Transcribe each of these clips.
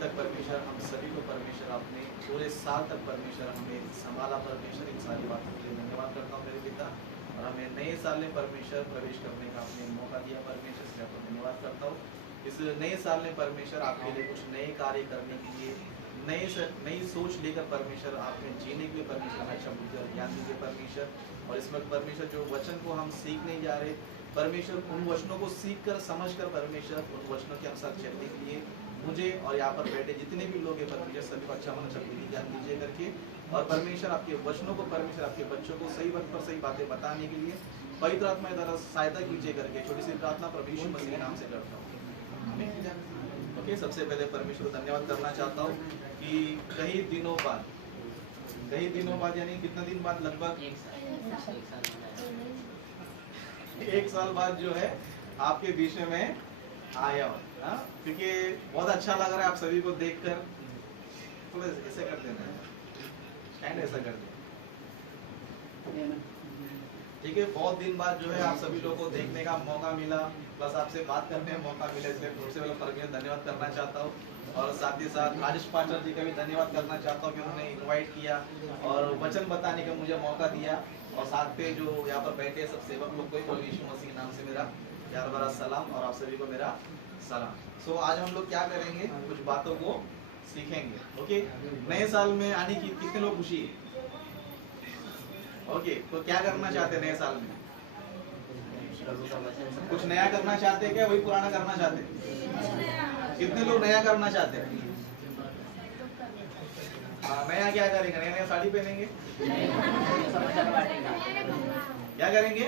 तक परमेश्वर हम सभी को परमेश्वर आपने पूरे साल तक परमेश्वर हमें संभाला। परमेश्वर इन सारी बातों के लिए धन्यवाद करता हूँ मेरे पिता। और हमें नए साल में परमेश्वर प्रवेश करने का आपने मौका दिया परमेश्वर, इसलिए आपको धन्यवाद करता हूँ। इस नए साल में परमेश्वर आपके लिए कुछ नए कार्य करने के लिए नई सोच लेकर परमेश्वर आपने जीने के लिए परमेश्वर हमें अच्छा बुद्धि और ज्ञान दीजिए परमेश्वर। और इस वक्त परमेश्वर जो वचन को हम सीखने जा रहे परमेश्वर, उन वचनों को सीख कर समझ कर परमेश्वर उन वचनों के अनुसार चलने के लिए मुझे और यहाँ पर बैठे जितने भी लोग हैं परमेश्वर सभी को अच्छा मन अच्छा बुद्धि ज्ञान दीजिए करके। और परमेश्वर आपके वचनों को परमेश्वर आपके बच्चों को सही वक्त पर सही बातें बताने के लिए पवित्र आत्मा द्वारा सहायता कीजिए करके छोटी सी प्रार्थना प्रभु यीशु मसीह के नाम से करता हूँ। ओके, सबसे पहले परमेश्वर को धन्यवाद करना चाहता हूँ कि कई दिनों बाद यानी कितना दिन बाद, लगभग एक साल बाद जो है आपके बीच में मैं आया हूँ, क्योंकि बहुत अच्छा लग रहा है आप सभी को देखकर। थोड़ा ऐसे कर देना है, स्टैंड ऐसा कर देना, ठीक है। बहुत दिन बाद जो है आप सभी लोगों को देखने का मौका मिला, प्लस आपसे बात करने का मौका मिला, इसलिए सबसे पहले परमेश्वर धन्यवाद करना चाहता हूँ। और साथ ही साथ आदिश पास्टर जी का भी धन्यवाद करना चाहता हूँ कि उन्होंने इनवाइट किया और वचन बताने का मुझे मौका दिया। और साथ पे जो यहाँ पर बैठे सब सेवक लोग को प्रभु यीशु मसीह के नाम से मेरा प्यार भरा सलाम और आप सभी को मेरा सलाम। सो आज हम लोग क्या करेंगे, कुछ बातों को सीखेंगे। ओके, नए साल में आने की कितने लोग खुशी है? ओके, तो क्या करना चाहते हैं नए साल में? कुछ नया करना चाहते हैं क्या वही पुराना करना चाहते हैं? कितने लोग नया करना चाहते हैं? नया क्या करेंगे? नया साड़ी पहनेंगे? क्या करेंगे?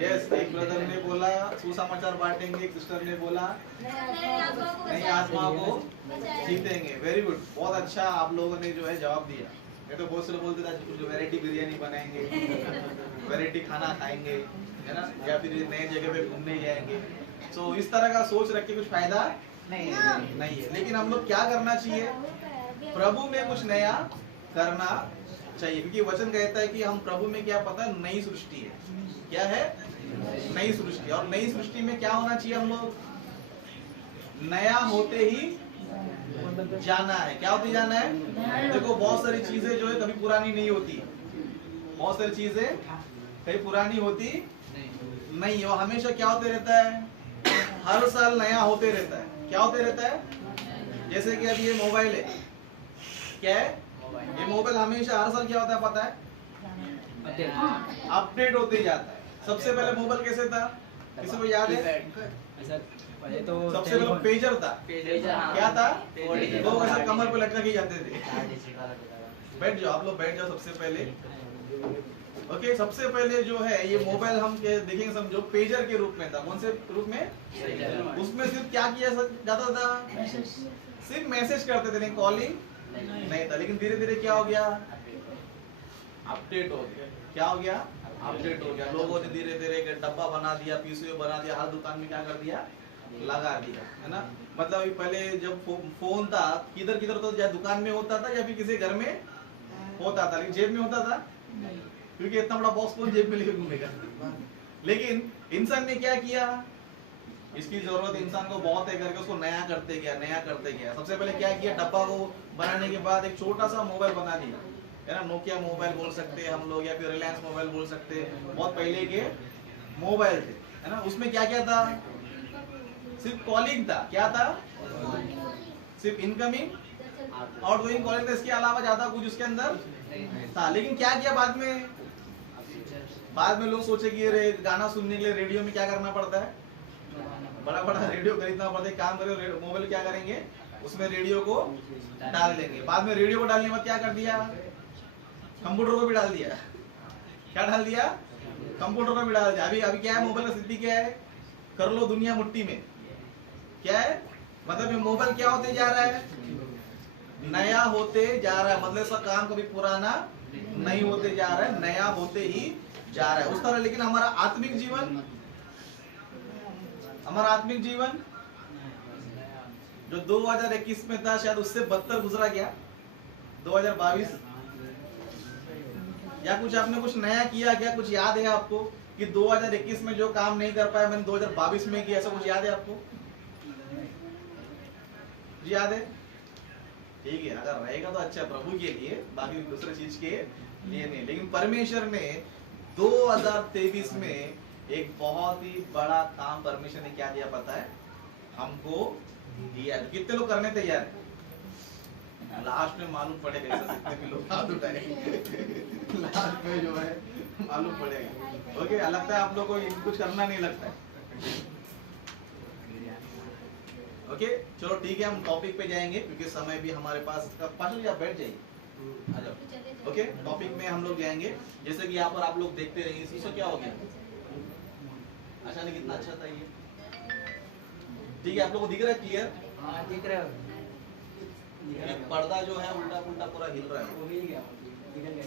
यस, एक ब्रदर ने बोला सुसमाचार बांटेंगे, एक सिस्टर ने बोला नई आत्मा को जीतेंगे। वेरी गुड, बहुत अच्छा आप लोगों ने जो है जवाब दिया। मैं तो बहुत से लोग बोलते थे कुछ वैरायटी बिरयानी बनाएंगे, वैरायटी खाना खाएंगे, है ना, या फिर नए जगह पे घूमने जाएंगे। तो इस तरह का सोच रख के कुछ फायदा नहीं है। लेकिन हम लोग क्या करना चाहिए? प्रभु में कुछ नया करना चाहिए, क्योंकि वचन कहता है कि हम प्रभु में क्या पता है, नई सृष्टि है। क्या है? नई सृष्टि। और नई सृष्टि में क्या होना चाहिए? हम लोग नया होते ही जाना है। क्या होते जाना है? देखो बहुत सारी चीजें जो है कभी पुरानी नहीं होती, बहुत सारी चीजें कभी पुरानी होती नहीं है। हमेशा क्या होते रहता है? हर साल नया होते रहता है। क्या होते रहता है? जैसे कि अभी ये मोबाइल है, क्या है ये मोबाइल? हमेशा हर साल क्या होता है पता है? अपडेट होते जाता है। सबसे पहले मोबाइल कैसे था, किसी को याद है? तो सबसे पहले पेजर था। क्या था? लोग ऐसा कमर पे लटका के जाते थे। बैठ जाओ, आप लोग बैठ जाओ। सबसे पहले ओके, सबसे पहले जो है ये मोबाइल हम देखेंगे, समझो पेजर के रूप में था। कौन से रूप में? उसमें सिर्फ क्या किया जाता था? सिर्फ मैसेज करते थे, नहीं कॉलिंग नहीं था। लेकिन धीरे धीरे क्या हो गया? अपडेट हो गया। क्या हो गया? अपडेट हो गया। लोगों ने धीरे धीरे एक डब्बा बना दिया, पीसीओ बना दिया, हर दुकान में क्या कर दिया? लगा दिया, है ना। मतलब पहले जब फोन था किधर किधर तो या दुकान में होता था या फिर किसी घर में होता था, लेकिन जेब में होता था, क्योंकि इतना बड़ा बॉक्स फोन जेब में लेके घूमेगा। लेकिन इंसान ने क्या किया? इसकी जरूरत इंसान को बहुत है करके उसको नया करते गया। सबसे पहले क्या किया? डब्बा को बनाने के बाद एक छोटा सा मोबाइल बना दिया, है ना। नोकिया मोबाइल बोल सकते हैं हम लोग, या फिर रिलायंस मोबाइल बोल सकते हैं। बहुत पहले के मोबाइल थे, है ना। उसमें क्या क्या था? सिर्फ कॉलिंग था। क्या था? सिर्फ इनकमिंग आउटगोइंग कॉलिंग था। इसके अलावा ज्यादा कुछ उसके अंदर था। लेकिन क्या किया बाद में लोग सोचे कि गाना सुनने के लिए रेडियो में क्या करना पड़ता है? बड़ा बड़ा रेडियो खरीदना पड़ता है। काम करें मोबाइल क्या करेंगे? उसमें रेडियो को डाल देंगे। बाद में रेडियो को डालने के बाद क्या कर दिया? कंप्यूटर को भी डाल दिया। क्या डाल दिया? कंप्यूटर को भी डाल दिया। अभी क्या है मोबाइल का स्थिति क्या है? कर लो दुनिया मुट्ठी में। क्या है? मतलब ये मोबाइल क्या होते जा रहा है? नया होते जा रहा है। मतलब इसका काम कभी पुराना नहीं होते जा रहा है, नया होते ही जा रहा है उस तरह। लेकिन हमारा आत्मिक जीवन जो 2021 में था शायद उससे बदतर गुजरा गया 2022। या कुछ आपने कुछ नया किया क्या? कुछ याद है आपको कि 2021 में जो काम नहीं कर पाया मैंने 2022 में किया? ऐसा कुछ याद है आपको? मुझे याद है? ठीक है, अगर रहेगा तो अच्छा प्रभु के लिए, बाकी दूसरे चीज के लिए नहीं। लेकिन परमेश्वर ने 2023 में एक बहुत ही बड़ा काम परमेश्वर ने क्या दिया पता है? हमको दिया। कितने लोग करने तैयार है? लास्ट में मालूम पड़ेगा, ऐसा जितने भी लोग हाथ उठाए लास्ट में जो है मालूम पड़ेगा। ओके, लगता है आप लोग को कुछ करना नहीं लगता है। ओके, चलो ठीक है, हम टॉपिक पे जाएंगे क्योंकि समय भी हमारे पास। पाशल जी आप बैठ जाइए, आ जाओ। ओके, टॉपिक में हम लोग जाएंगे। जैसे कि यहाँ पर आप लोग देखते रहिए, शीशा क्या हो गया? अच्छा नहीं, कितना अच्छा था ये। ठीक है, आप लोग को दिख रहा है क्लियर? हाँ दिख रहा है। एक पर्दा जो है उल्टा पुल्टा पूरा हिल रहा है। वो हिल गया, निकल गया।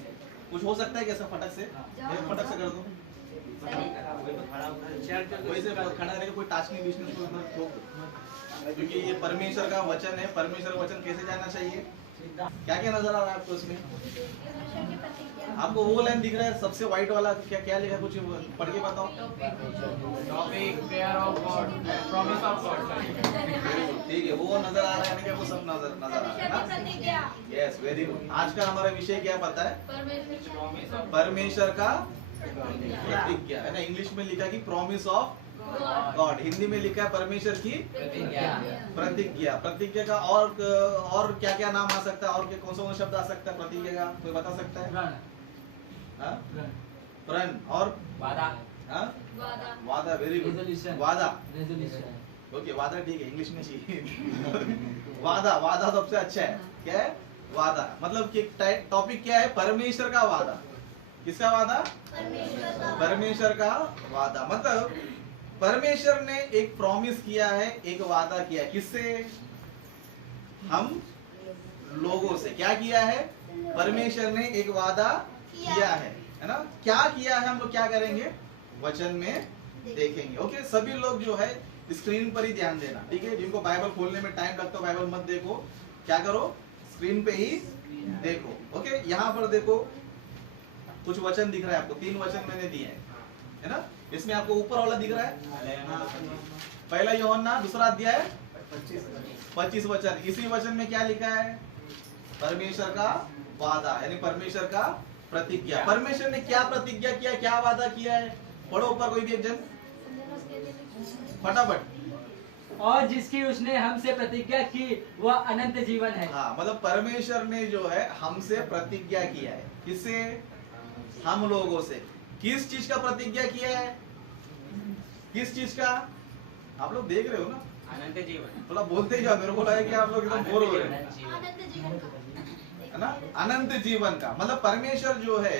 कुछ हो सकता है कैसा फटक से? एक फटक से कर दो। वैसे खड़ा रहेगा, कोई टाच नहीं बीच में उसको मत ठोक दो। क्योंकि ये परमेश्वर का वचन है। परमेश्वर का वचन कैसे जाना चाहिए? क्या क्या नजर आ रहा है आपको इसमें? आपको वो लाइन दिख रहा है सबसे व्हाइट वाला, क्या क्या लिखा? कुछ पढ़ के बताओ। Topic prayer of God, promise of God. ठीक है, वो नजर आ रहा है क्या? वो सब नजर आ रहा है। Yes, very good. आज का हमारा विषय क्या पता है? परमेश्वर का प्रतिज्ञा है ना। इंग्लिश में लिखा कि प्रॉमिस ऑफ गॉड, हिंदी में लिखा है परमेश्वर की प्रतिज्ञा। प्रतिज्ञा का और क्या क्या नाम आ सकता है? और कौन सा शब्द आ सकता है प्रतिज्ञा का? कोई बता सकता है? प्रण और वादा। वादा, वेरी गुड। Resolution. वादा, रेजोल्यूशन। ओके, वादा ठीक है, इंग्लिश में चाहिए। वादा सबसे अच्छा है। क्या है? वादा। मतलब कि टॉपिक क्या है? परमेश्वर का वादा। किसका वादा? परमेश्वर का वादा। मतलब परमेश्वर ने एक प्रॉमिस किया है, एक वादा किया है। किससे? हम लोगों से। क्या किया है? परमेश्वर ने एक वादा किया है ना। क्या किया है हम लोग क्या करेंगे? वचन में देखेंगे। ओके, सभी लोग जो है स्क्रीन पर ही ध्यान देना, ठीक है? जिनको बाइबल खोलने में टाइम लगता है बाइबल मत देखो, क्या करो? स्क्रीन पे ही देखो। ओके, यहाँ पर देखो कुछ वचन दिख रहा है आपको। 3 वचन मैंने दिए हैं, है ना? इसमें आपको ऊपर वाला दिख रहा है पहला यूहन्ना दूसरा अध्याय 25 वचन। इसी वचन में क्या लिखा है? परमेश्वर का वादा, यानी परमेश्वर का प्रतिज्ञा। परमेश्वर ने क्या प्रतिज्ञा किया, क्या वादा किया है? पढ़ो ऊपर कोई भी एक जन फटाफट। और जिसकी उसने हमसे प्रतिज्ञा की वह अनंत जीवन है। हाँ, मतलब परमेश्वर ने जो है हमसे प्रतिज्ञा किया है। किससे? हम लोगों से। किस चीज का प्रतिज्ञा किया है? किस चीज का? आप लोग देख रहे हो ना? अनंत जीवन। थोड़ा बोलते ही जाओ, मेरे को लगा कि आप लोग एकदम बोर हो रहे हैं, है ना? अनंत जीवन का मतलब परमेश्वर जो है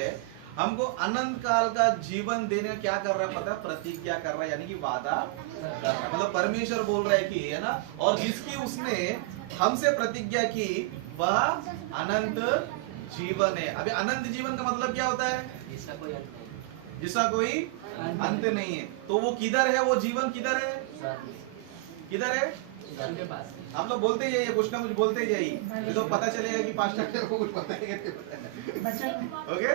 हमको अनंत काल का जीवन देने का क्या कर रहा है पता है? प्रतिज्ञा कर रहा है, यानी कि वादा कर रहा है। मतलब परमेश्वर बोल रहा है कि, है ना, और जिसकी उसने हमसे प्रतिज्ञा की वह अनंत जीवन है। अभी अनंत जीवन का मतलब क्या होता है? जिसका कोई अंत नहीं है। तो वो किधर है? वो जीवन किधर है? किधर है? आप लोग बोलते जाइए, कुछ ना कुछ बोलते जाइए, तो पता चलेगा कि पास्टर को कुछ पता है। ओके,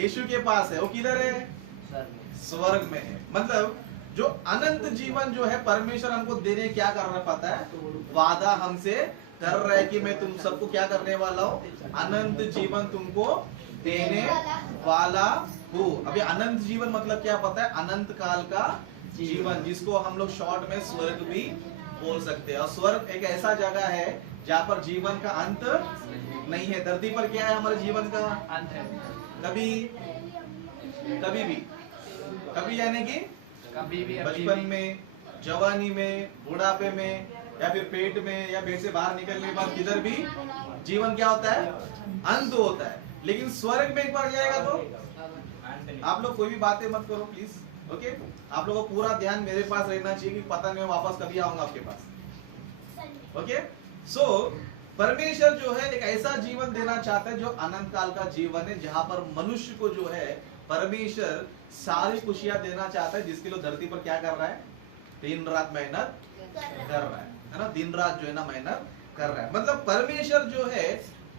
यीशु के पास है। वो किधर है? स्वर्ग में है। मतलब जो अनंत जीवन जो है परमेश्वर हमको देने क्या कर रहा है पता है? वादा हमसे कर रहा है कि मैं तुम सबको क्या करने वाला हूँ? अनंत जीवन तुमको देने वाला हूँ। अभी अनंत जीवन मतलब क्या पता है? अनंत काल का जीवन, जिसको हम लोग शॉर्ट में स्वर्ग भी बोल सकते हैं। और स्वर्ग एक ऐसा जगह है जहाँ पर जीवन का अंत नहीं है। धरती पर क्या है हमारे जीवन का अंत है। कभी भी, कभी यानी कि कभी भी, बचपन में, जवानी में, बुढ़ापे में, या फिर पेट में, या पेट से बाहर निकलने के बाद किधर भी जीवन क्या होता है? अंत होता है। लेकिन स्वर्ग में एक बार जाएगा तो आप लोग कोई भी बातें मत करो प्लीज। ओके, आप लोगों को पूरा ध्यान मेरे पास रहना चाहिए कि पता नहीं मैं वापस कभी आऊंगा आपके पास। ओके, सो परमेश्वर जो है एक ऐसा जीवन देना चाहता है जो अनंत काल का जीवन है, जहां पर मनुष्य को जो है परमेश्वर सारी खुशियां देना चाहता है, जिसके लिए धरती पर क्या कर रहा है? दिन रात मेहनत कर रहा है ना? दिन रात जो है ना मेहनत कर रहा है। मतलब परमेश्वर जो है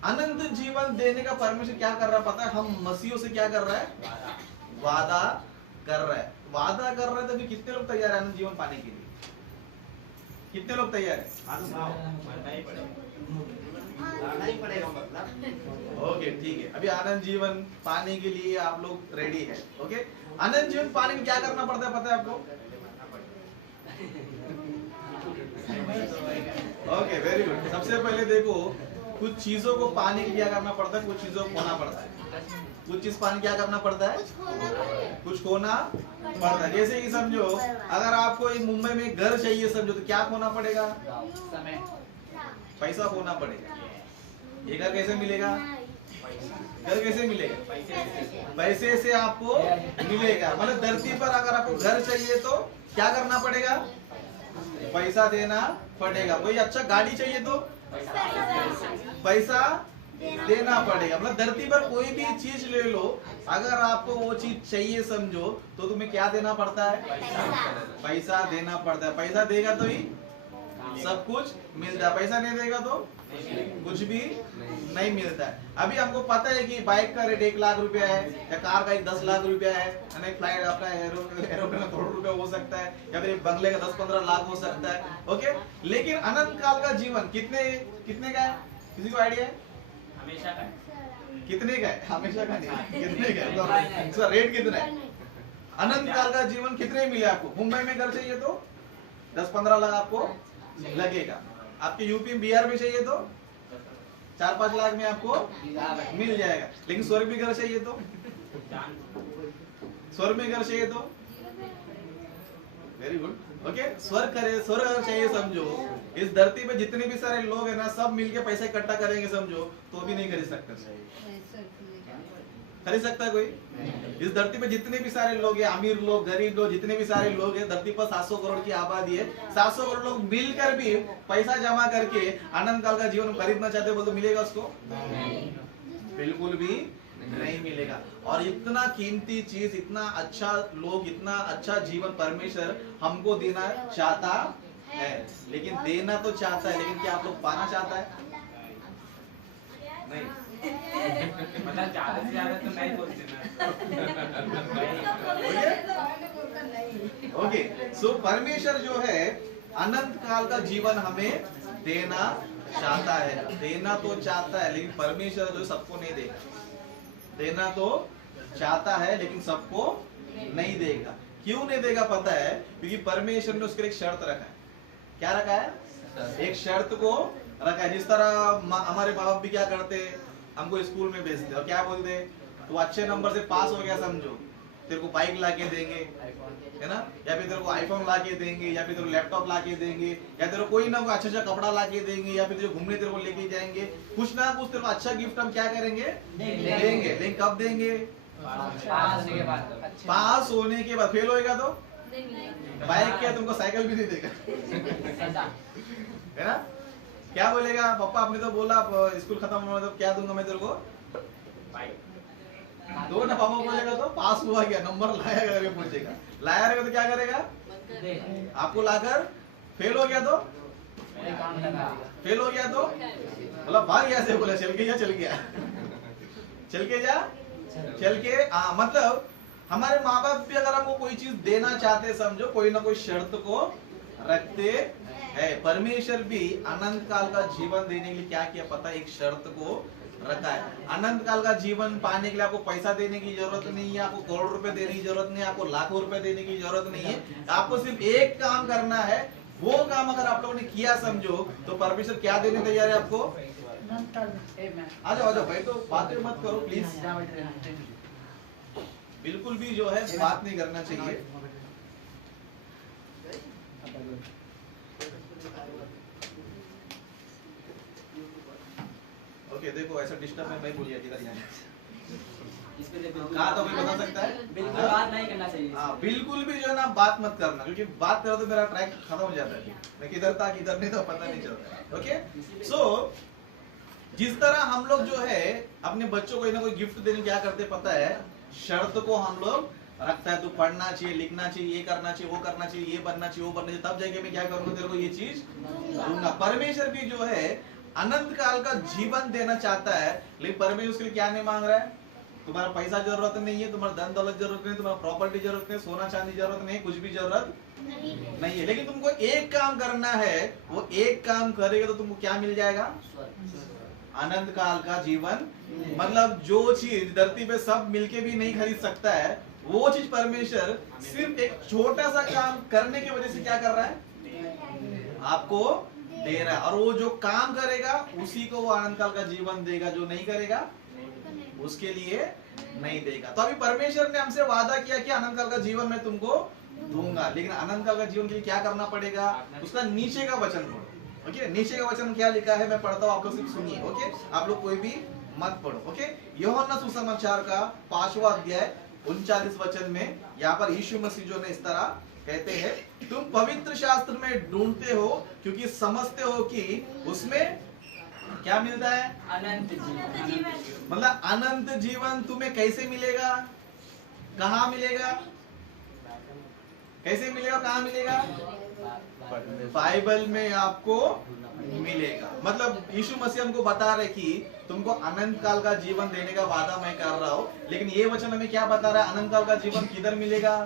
अनंत जीवन देने का परमेश्वर क्या कर रहा है पता है? हम मसीहों से क्या कर रहा है? वादा कर रहा है। वादा कर रहा है तो फिर कितने लोग तैयार है अनंत जीवन पाने के लिए? कितने लोग तैयार है? नहीं पड़ेगा मतलब। ओके ठीक है, अभी आनंद जीवन पाने के लिए आप लोग रेडी है। ओके, आनंद जीवन पाने में क्या करना पड़ता है पता है आपको? Okay very good. सबसे पहले देखो, कुछ चीजों को पाने के लिए क्या करना पड़ता है, कुछ चीजों को खोना पड़ता है। कुछ चीज पाने क्या करना पड़ता है, कुछ खोना पड़ता है। जैसे कि समझो, अगर आपको एक मुंबई में घर चाहिए समझो, तो क्या खोना पड़ेगा? समय। पैसा खोना पड़ेगा। ये घर कैसे मिलेगा? घर कैसे मिलेगा? पैसे से आपको मिलेगा। मतलब धरती पर अगर आपको घर चाहिए तो क्या करना पड़ेगा? पैसा देना पड़ेगा। कोई अच्छा गाड़ी चाहिए तो पैसा देना पड़ेगा। मतलब धरती पर कोई भी चीज ले लो, अगर आपको वो चीज चाहिए समझो, तो तुम्हें क्या देना पड़ता है? पैसा देना पड़ता है। पैसा देगा तो ही सब कुछ मिलता है, पैसा नहीं देगा तो कुछ भी नहीं मिलता है। अभी हमको पता है कि बाइक का रेट 1 लाख रुपया है, या कार का 10 लाख रुपया है, फ्लाइट आपका एरोप्लेन का करोड़ रुपया हो सकता है, या फिर एक बंगले का 10-15 लाख हो सकता है। ओके, लेकिन अनंत काल का जीवन कितने कितने का है? किसी को आइडिया है? हमेशा का। कितने का है? हमेशा का नहीं, कितने का है? इसका रेट कितना है? अनंत काल का जीवन कितने मिले आपको? मुंबई में घर चाहिए तो 10-15 लाख आपको लगेगा। आपके यूपी बिहार में चाहिए तो 4-5 लाख में आपको मिल जाएगा। लेकिन स्वर्ग में घर चाहिए तो, स्वर्ग में घर चाहिए तो वेरी गुड। ओके, स्वर्ग अगर चाहिए समझो, इस धरती पे जितने भी सारे लोग हैं ना, सब मिलके पैसा इकट्ठा करेंगे समझो, तो भी नहीं खरीद सकते। खरीद सकता है कोई? इस धरती पे जितने भी सारे लोग हैं, अमीर लोग, गरीब लोग, जितने भी सारे लोग हैं, धरती पर 700 करोड़ की आबादी है, 700 करोड़ लोग मिलकर भी पैसा जमा करके अनंत काल का जीवन खरीदना चाहते हो तो मिलेगा उसको? बिल्कुल भी नहीं मिलेगा। और इतना कीमती चीज, इतना अच्छा लोग, इतना अच्छा जीवन परमेश्वर हमको देना चाहता है। लेकिन देना तो चाहता है, लेकिन क्या आप लोग पाना चाहता है? नहीं। मतलब ज्यादा से ज्यादा तो नहीं बोलते ना। ओके, सो परमेश्वर जो है अनंत काल का जीवन हमें देना चाहता है। देना तो चाहता है, लेकिन परमेश्वर जो सबको नहीं देगा। देना तो चाहता है, लेकिन सबको नहीं देगा। क्यों नहीं देगा पता है? क्योंकि परमेश्वर ने उसके लिए एक शर्त रखा है। क्या रखा है? एक शर्त को रखा है। जिस तरह हमारे माँ बाप भी क्या करते, हमको स्कूल में भेजते और क्या बोलते, तो अच्छे नंबर से पास हो गया समझो, तेरे को बाइक ला के देंगे, है ना, या फिर तेरे को आईफोन ला के देंगे, या फिर तेरे को लैपटॉप ला के देंगे, या तेरे को कोई ना कोई अच्छा कपड़ा ला के देंगे, या फिर जो घूमने तेरे को लेके जाएंगे, कुछ ना कुछ तेरे को अच्छा गिफ्ट हम क्या करेंगे? देंगे। लेकिन कब देंगे? पास होने के बाद। फेल होएगा तो बाइक क्या, तुमको साइकिल भी नहीं देगा, है ना। क्या बोलेगा? पापा आपने तो बोला स्कूल खत्म होने तो क्या दूंगा मैं तेरे को? दो ना। पापा बोलेगा तो पास हुआ क्या, नंबर लाया करके पूछेगा। लाया रहेगा तो क्या करेगा? आपको लाकर फेल हो गया तो? फेल हो गया तो मतलब भाग गया से बोला, चल के जा, चल गया, चल के जा, चल के मतलब हमारे माँ बाप भी अगर हमको कोई चीज देना चाहते समझो, कोई ना कोई शर्त को रखते है। परमेश्वर भी अनंत काल का जीवन देने के लिए क्या किया पता है? एक शर्त को रखा है। अनंत काल का जीवन पाने के लिए आपको पैसा देने की जरूरत नहीं है, आपको करोड़ रुपए देने की जरूरत नहीं है, आपको लाखों रुपए देने की जरूरत नहीं है। आपको सिर्फ एक काम करना है। वो काम अगर आप लोगों ने किया समझो, तो परमेश्वर क्या देने तैयार है आपको? आ जाओ भाई, तो बातें मत करो प्लीज। बिल्कुल भी जो है बात नहीं करना चाहिए। ओके देखो, ऐसा डिस्टर्ब में मैं बोलिए किधर जाने कहा तो कोई बता सकता है? बिल्कुल बात नहीं करना चाहिए। हाँ, बिल्कुल भी जो है ना बात मत करना, क्योंकि बात करो तो मेरा ट्रैक खत्म हो जाता है। मैं किधर था किधर नहीं था पता नहीं चलता। ओके, सो जिस तरह हम लोग जो है अपने बच्चों को कोई ना कोई गिफ्ट देने क्या करते पता है? शर्त को हम लोग रखता है, तू पढ़ना चाहिए, लिखना चाहिए, ये करना चाहिए, वो करना चाहिए, ये बनना चाहिए, वो बनना चाहिए, तब जाके मैं क्या करूंगा, तेरे को ये चीज दूंगा। परमेश्वर भी जो है अनंत काल का जीवन देना चाहता है, लेकिन परमेश्वर उसके लिए क्या नहीं मांग रहा है? तुम्हारा पैसा जरूरत नहीं है, तुम्हारा धन दौलत जरूरत नहीं, तुम्हारा प्रॉपर्टी जरूरत नहीं, सोना चांदी जरूरत नहीं, कुछ भी जरूरत नहीं है, लेकिन तुमको एक काम करना है, वो एक काम करेगा तो तुमको क्या मिल जाएगा? अनंत काल का जीवन। मतलब जो चीज धरती पे सब मिलके भी नहीं खरीद सकता है, वो चीज परमेश्वर सिर्फ एक छोटा सा काम करने की वजह से क्या कर रहा है? आपको दे रहा है। और वो जो काम करेगा उसी को वो अनंत काल का जीवन देगा, जो नहीं करेगा उसके लिए नहीं देगा। तो अभी परमेश्वर ने हमसे वादा किया कि अनंत काल का जीवन मैं तुमको दूंगा, लेकिन अनंत काल का जीवन के लिए क्या करना पड़ेगा? उसका नीचे का वचन पढ़ो। ओके, नीचे का वचन क्या लिखा है मैं पढ़ता हूँ, आप लोग सिर्फ सुनिए। ओके, आप लोग कोई भी मत पढ़ो। ओके, यूहन्ना सुसमाचार का 5वां अध्याय 39 वचन में यहाँ पर यीशु मसीह जो ने इस तरह कहते हैं, तुम पवित्र शास्त्र में ढूंढते हो क्योंकि समझते हो कि उसमें क्या मिलता है? अनंत जीवन। मतलब अनंत जीवन तुम्हें कैसे मिलेगा? कहाँ मिलेगा? कैसे मिलेगा? कहाँ मिलेगा? बाइबल में आपको मिलेगा। मतलब यीशु मसीह हमको बता रहे कि तुमको अनंत काल का जीवन देने का वादा मैं कर रहा हूँ, लेकिन ये वचन हमें क्या बता रहा है? अनंत काल का जीवन किधर मिलेगा?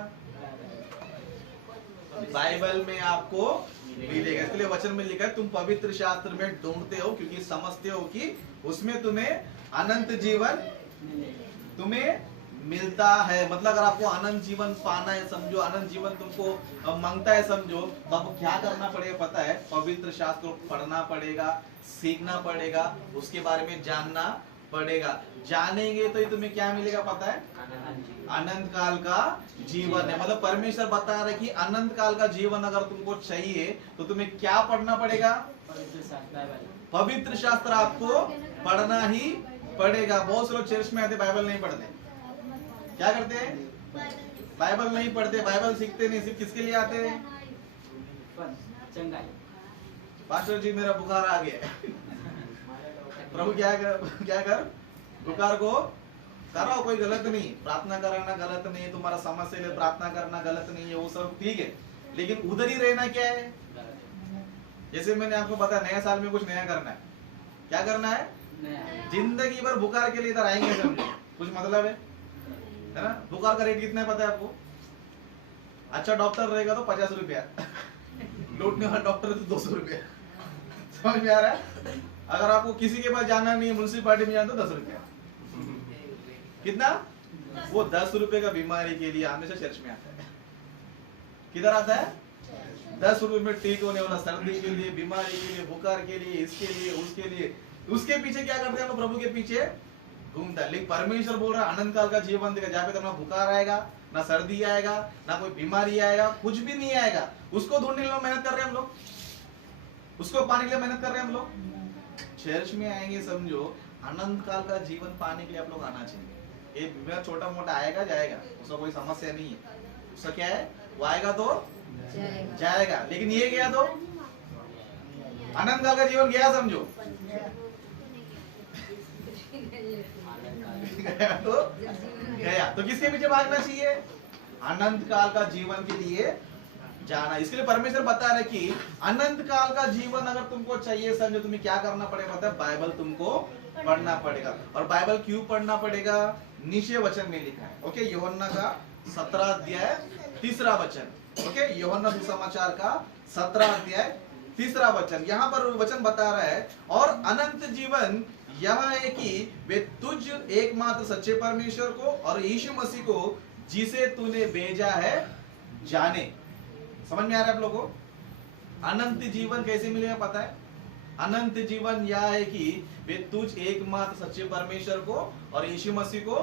बाइबल में आपको मिलेगा। इसलिए वचन में लिखा है तुम पवित्र शास्त्र में ढूंढते हो क्योंकि समझते हो कि उसमें तुम्हें अनंत जीवन तुम्हें मिलता है। मतलब अगर आपको अनंत जीवन पाना है, समझो अनंत जीवन तुमको मांगता है, समझो तो आपको क्या करना पड़ेगा पता है? पवित्र शास्त्र को पढ़ना पड़ेगा, सीखना पड़ेगा, उसके बारे में जानना पड़ेगा। जानेंगे तो ही तुम्हें क्या मिलेगा पता है? अनंत काल का जीवन है। मतलब परमेश्वर बता रहे कि अनंत काल का जीवन अगर तुमको चाहिए तो तुम्हें क्या पढ़ना पड़ेगा? पवित्र शास्त्र आपको पढ़ना ही पड़ेगा। बहुत से लोग चर्च में आते बाइबल नहीं पढ़ते, क्या करते हैं? बाइबल नहीं पढ़ते, बाइबल सीखते नहीं, सिर्फ किसके लिए आते हैं? पास्टर जी मेरा बुखार आ गया। प्रभु क्या कर बुखार को कराओ, कोई गलत नहीं, प्रार्थना कराना गलत नहीं, तुम्हारा समस्या लिए प्रार्थना करना गलत नहीं है, वो सब ठीक है, लेकिन उधर ही रहना क्या है? जैसे मैंने आपको बताया नया साल में कुछ नया करना है। क्या करना है? जिंदगी भर बुखार के लिए इधर आएंगे, समझो कुछ मतलब है ना? बुखार का रेट कितना है पता है आपको? अच्छा डॉक्टर रहेगा तो 50 रुपया, लूटने वाला डॉक्टर है तो 200 रुपया। समझ में आ रहा है? अगर आपको किसी के पास जाना नहीं है, म्युनिसिपालिटी में जाना तो 10 रुपया। कितना? वो 10 रुपए का बीमारी के लिए हमेशा चर्च में आता है। किधर आता है? 10 रुपए में ठीक होने वाला, सर्दी के लिए, बीमारी के लिए, बुखार के लिए, इसके लिए, उसके लिए, उसके पीछे क्या करते हैं हम? प्रभु के पीछे घूमता है। लेकिन परमेश्वर बोल रहा है अनंत काल का जीवन देगा, जहाँ पे तो ना बुखार आएगा, ना सर्दी आएगा, ना कोई बीमारी आएगा, कुछ भी नहीं आएगा। उसको ढूंढने के लिए मेहनत कर रहे हैं हम लोग, उसको पाने के लिए मेहनत कर रहे हैं हम लोग। चर्च में आएंगे, समझो अनंत काल का जीवन पाने के लिए आप लोग आना चाहिए। ये बीमार छोटा मोटा आएगा जाएगा, उसका कोई समस्या नहीं है। उसका क्या है? वो आएगा तो जाएगा, लेकिन ये गया तो अनंत काल का जीवन गया, समझो तो गया। तो किसके पीछे भागना चाहिए? अनंत काल का जीवन के लिए जाना। इसके लिए परमेश्वर बता रहे कि अनंत काल का जीवन अगर तुमको चाहिए, समझो तुम्हें क्या करना पड़ेगा पता है? बाइबल तुमको पढ़ना पड़ेगा। और बाइबल क्यों पढ़ना पड़ेगा? नीचे वचन में लिखा है। ओके, यूहन्ना का 17 अध्याय 3रा वचन। ओके, यूहन्ना सुसमाचार का 17 अध्याय 3रा वचन। यहाँ पर वचन बता रहा है, और अनंत जीवन यह है कि वे तुझ एकमात्र सच्चे परमेश्वर को और यीशु मसीह को जिसे तूने भेजा है जाने। समझ में आ रहा है आप लोगों को? अनंत जीवन कैसे मिलेगा पता है? अनंत जीवन यह है कि वे तुझ एकमात्र सच्चे परमेश्वर को और यीशु मसीह को